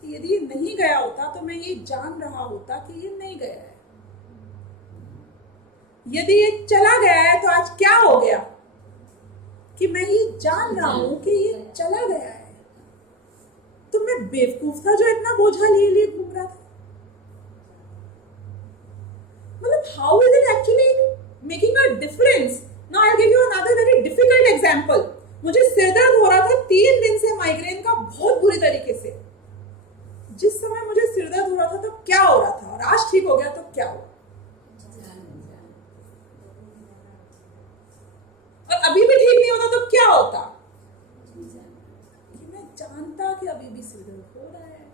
कि यदि ये नहीं गया होता तो मैं ये जान रहा होता कि ये नहीं गया है। यदि ये चला गया है तो आज क्या हो गया कि मैं ये जान रहा हूं कि ये चला गया है। तो मैं बेवकूफ था जो इतना बोझा लिए लिए घूम रहा था। मतलब how is it actually making a difference? Now I give you another very difficult example. मुझे सिरदर्द हो रहा था 3 दिन से, माइग्रेन का, बहुत बुरी तरीके से। जिस समय मुझे सिरदर्द हो रहा था तो क्या हो रहा था, और आज ठीक हो गया तो क्या हुआ? और अभी भी ठीक नहीं होता तो क्या होता? कि मैं जानता कि अभी भी सिरदर्द हो रहा है।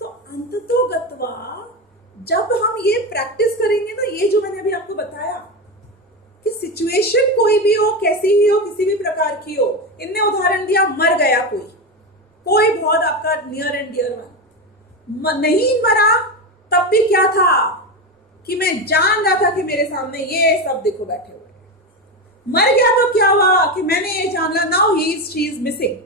तो अंततोगत्वा जब हम ये प्रैक्टिस करेंगे ना, ये जो मैंने अभी आपको बताया कि सिचुएशन कोई भी हो, कैसी ही हो, किसी भी प्रकार की हो, इनने उदाहरण दिया मर गया कोई बहुत आपका नियर एंड डियर वन, नहीं मरा तब भी क्या था कि मैं जान रहा था कि मेरे सामने ये सब देखो बैठे हुए। मर गया तो क्या हुआ कि मैंने ये जान लिया, नाउ शी इज मिसिंग।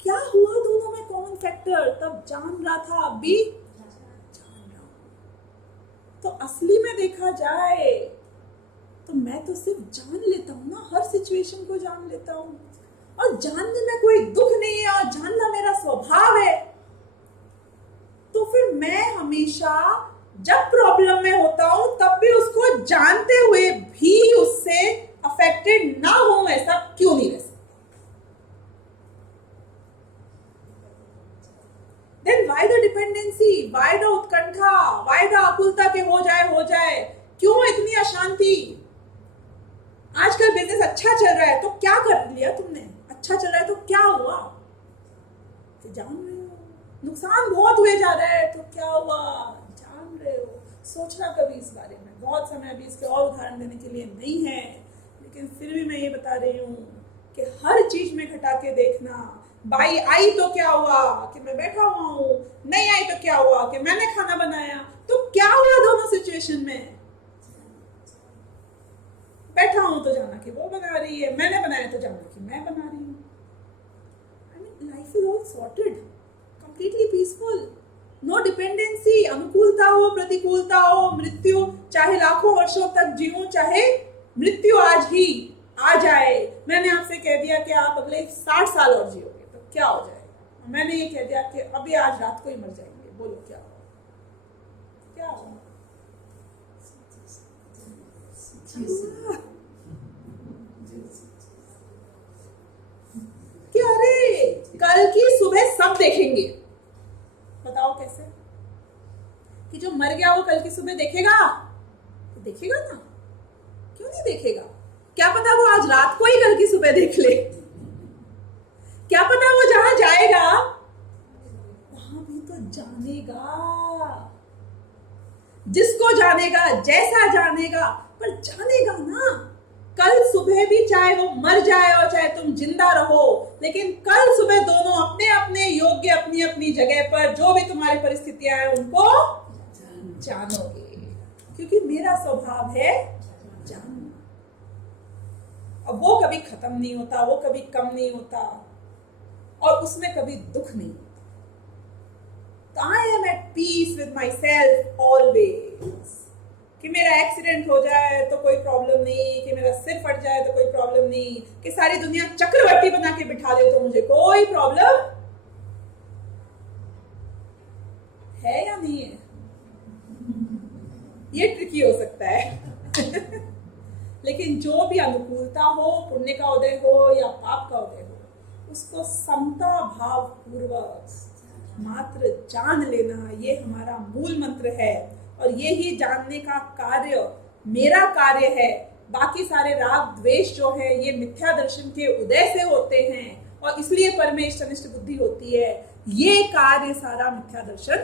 क्या हुआ दोनों में कॉमन फैक्टर? तब जान रहा था, अभी जान रहा हूं। तो असली में देखा जाए तो मैं तो सिर्फ जान लेता हूं ना, हर सिचुएशन को जान लेता हूं। और जानने में कोई दुख नहीं है और जानना मेरा स्वभाव है, तो फिर मैं हमेशा जब प्रॉब्लम में होता हूं तब भी उसको जानते हुए भी उससे अफेक्टेड ना हो, ऐसा क्यों नहीं रह सकता? Then why the dependency? Why the उत्कंठा? Why the आकुलता के हो जाए? क्यों इतनी अशांति? आजकल बिजनेस अच्छा चल रहा है तो क्या कर लिया तुमने? अच्छा चल रहा है तो क्या हुआ? तो जान रहे हो, नुकसान बहुत हुए जा रहा है तो क्या हुआ? जान रहे हो, सोचना कभी इस बारे में। बहुत समय अभी इसके और उदाहरण देने के लिए नहीं है, लेकिन फिर भी मैं ये बता रही हूँ कि हर चीज में घटा के देखना। बाई आई तो क्या हुआ कि मैं बैठा हुआ हूँ, नहीं आई तो क्या हुआ कि मैंने खाना बनाया, तो क्या हुआ दोनों सिचुएशन में? बैठा हूं तो जाना कि वो बना रही है, मैंने बनाया तो जाना कि मैं बना रही हूँ। I mean, life is all sorted, completely peaceful, no dependency। अनुकूलता हो, प्रतिकूलता हो, मृत्यु चाहे लाखों वर्षों तक जीऊं, चाहे मृत्यु आज ही आ जाए। मैंने आपसे कह दिया कि आप अगले 60 साल और जियोगे तो क्या हो जाएगा? मैंने ये कह दिया कि अभी आज रात को ही मर जाएंगे, बोलो क्या होगा? क्या होगा? कि अरे कल की सुबह सब देखेंगे। बताओ कैसे? कि जो मर गया वो कल की सुबह देखेगा? तो देखेगा ना, क्यों नहीं देखेगा? क्या पता वो आज रात को ही कल की सुबह देख ले। क्या पता वो जहां जाएगा वहां भी तो जानेगा। जिसको जानेगा, जैसा जानेगा, पर जानेगा ना। कल सुबह भी चाहे वो मर जाए और चाहे तुम जिंदा रहो, लेकिन कल सुबह दोनों अपने अपने योग्य अपनी अपनी जगह पर जो भी तुम्हारी परिस्थितियां हैं उनको जानोगे, क्योंकि मेरा स्वभाव है जानना। और वो कभी खत्म नहीं होता, वो कभी कम नहीं होता, और उसमें कभी दुख नहीं होता। तो I am at peace with myself always. कि मेरा एक्सीडेंट हो जाए तो कोई प्रॉब्लम नहीं, कि मेरा सिर फट जाए तो कोई प्रॉब्लम नहीं, कि सारी दुनिया चक्रवर्ती बना के बिठा दे तो मुझे कोई प्रॉब्लम है या नहीं है? ये ट्रिकी हो सकता है। लेकिन जो भी अनुकूलता हो, पुण्य का उदय हो या पाप का उदय हो, उसको समता भाव पूर्वक मात्र जान लेना, ये हमारा मूल मंत्र है। और ये ही जानने का कार्य मेरा कार्य है। बाकी सारे राग द्वेष जो है ये मिथ्या दर्शन के उदय से होते हैं, और इसलिए परमेष्ठ अनिष्ट बुद्धि होती है। ये कार्य सारा मिथ्या दर्शन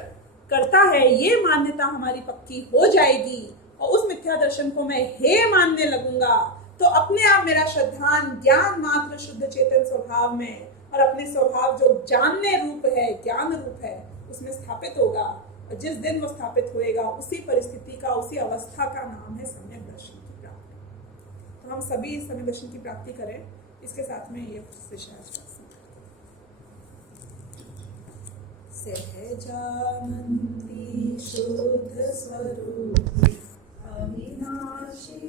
करता है। ये मान्यता हमारी पक्की हो जाएगी और उस मिथ्या दर्शन को मैं हे मानने लगूंगा, तो अपने आप मेरा श्रद्धान ज्ञान मात्र शुद्ध चेतन स्वभाव में, और अपने स्वभाव जो जानने रूप है, ज्ञान रूप है, उसमें स्थापित होगा। और जिस दिन वो स्थापित होएगा, उसी परिस्थिति का, उसी अवस्था का नाम है सम्यक दर्शन की प्राप्ति। तो हम सभी इस सम्यक दर्शन की प्राप्ति करें। इसके साथ में ये विषय सहजानंदी शुद्ध स्वरूप अविनाशी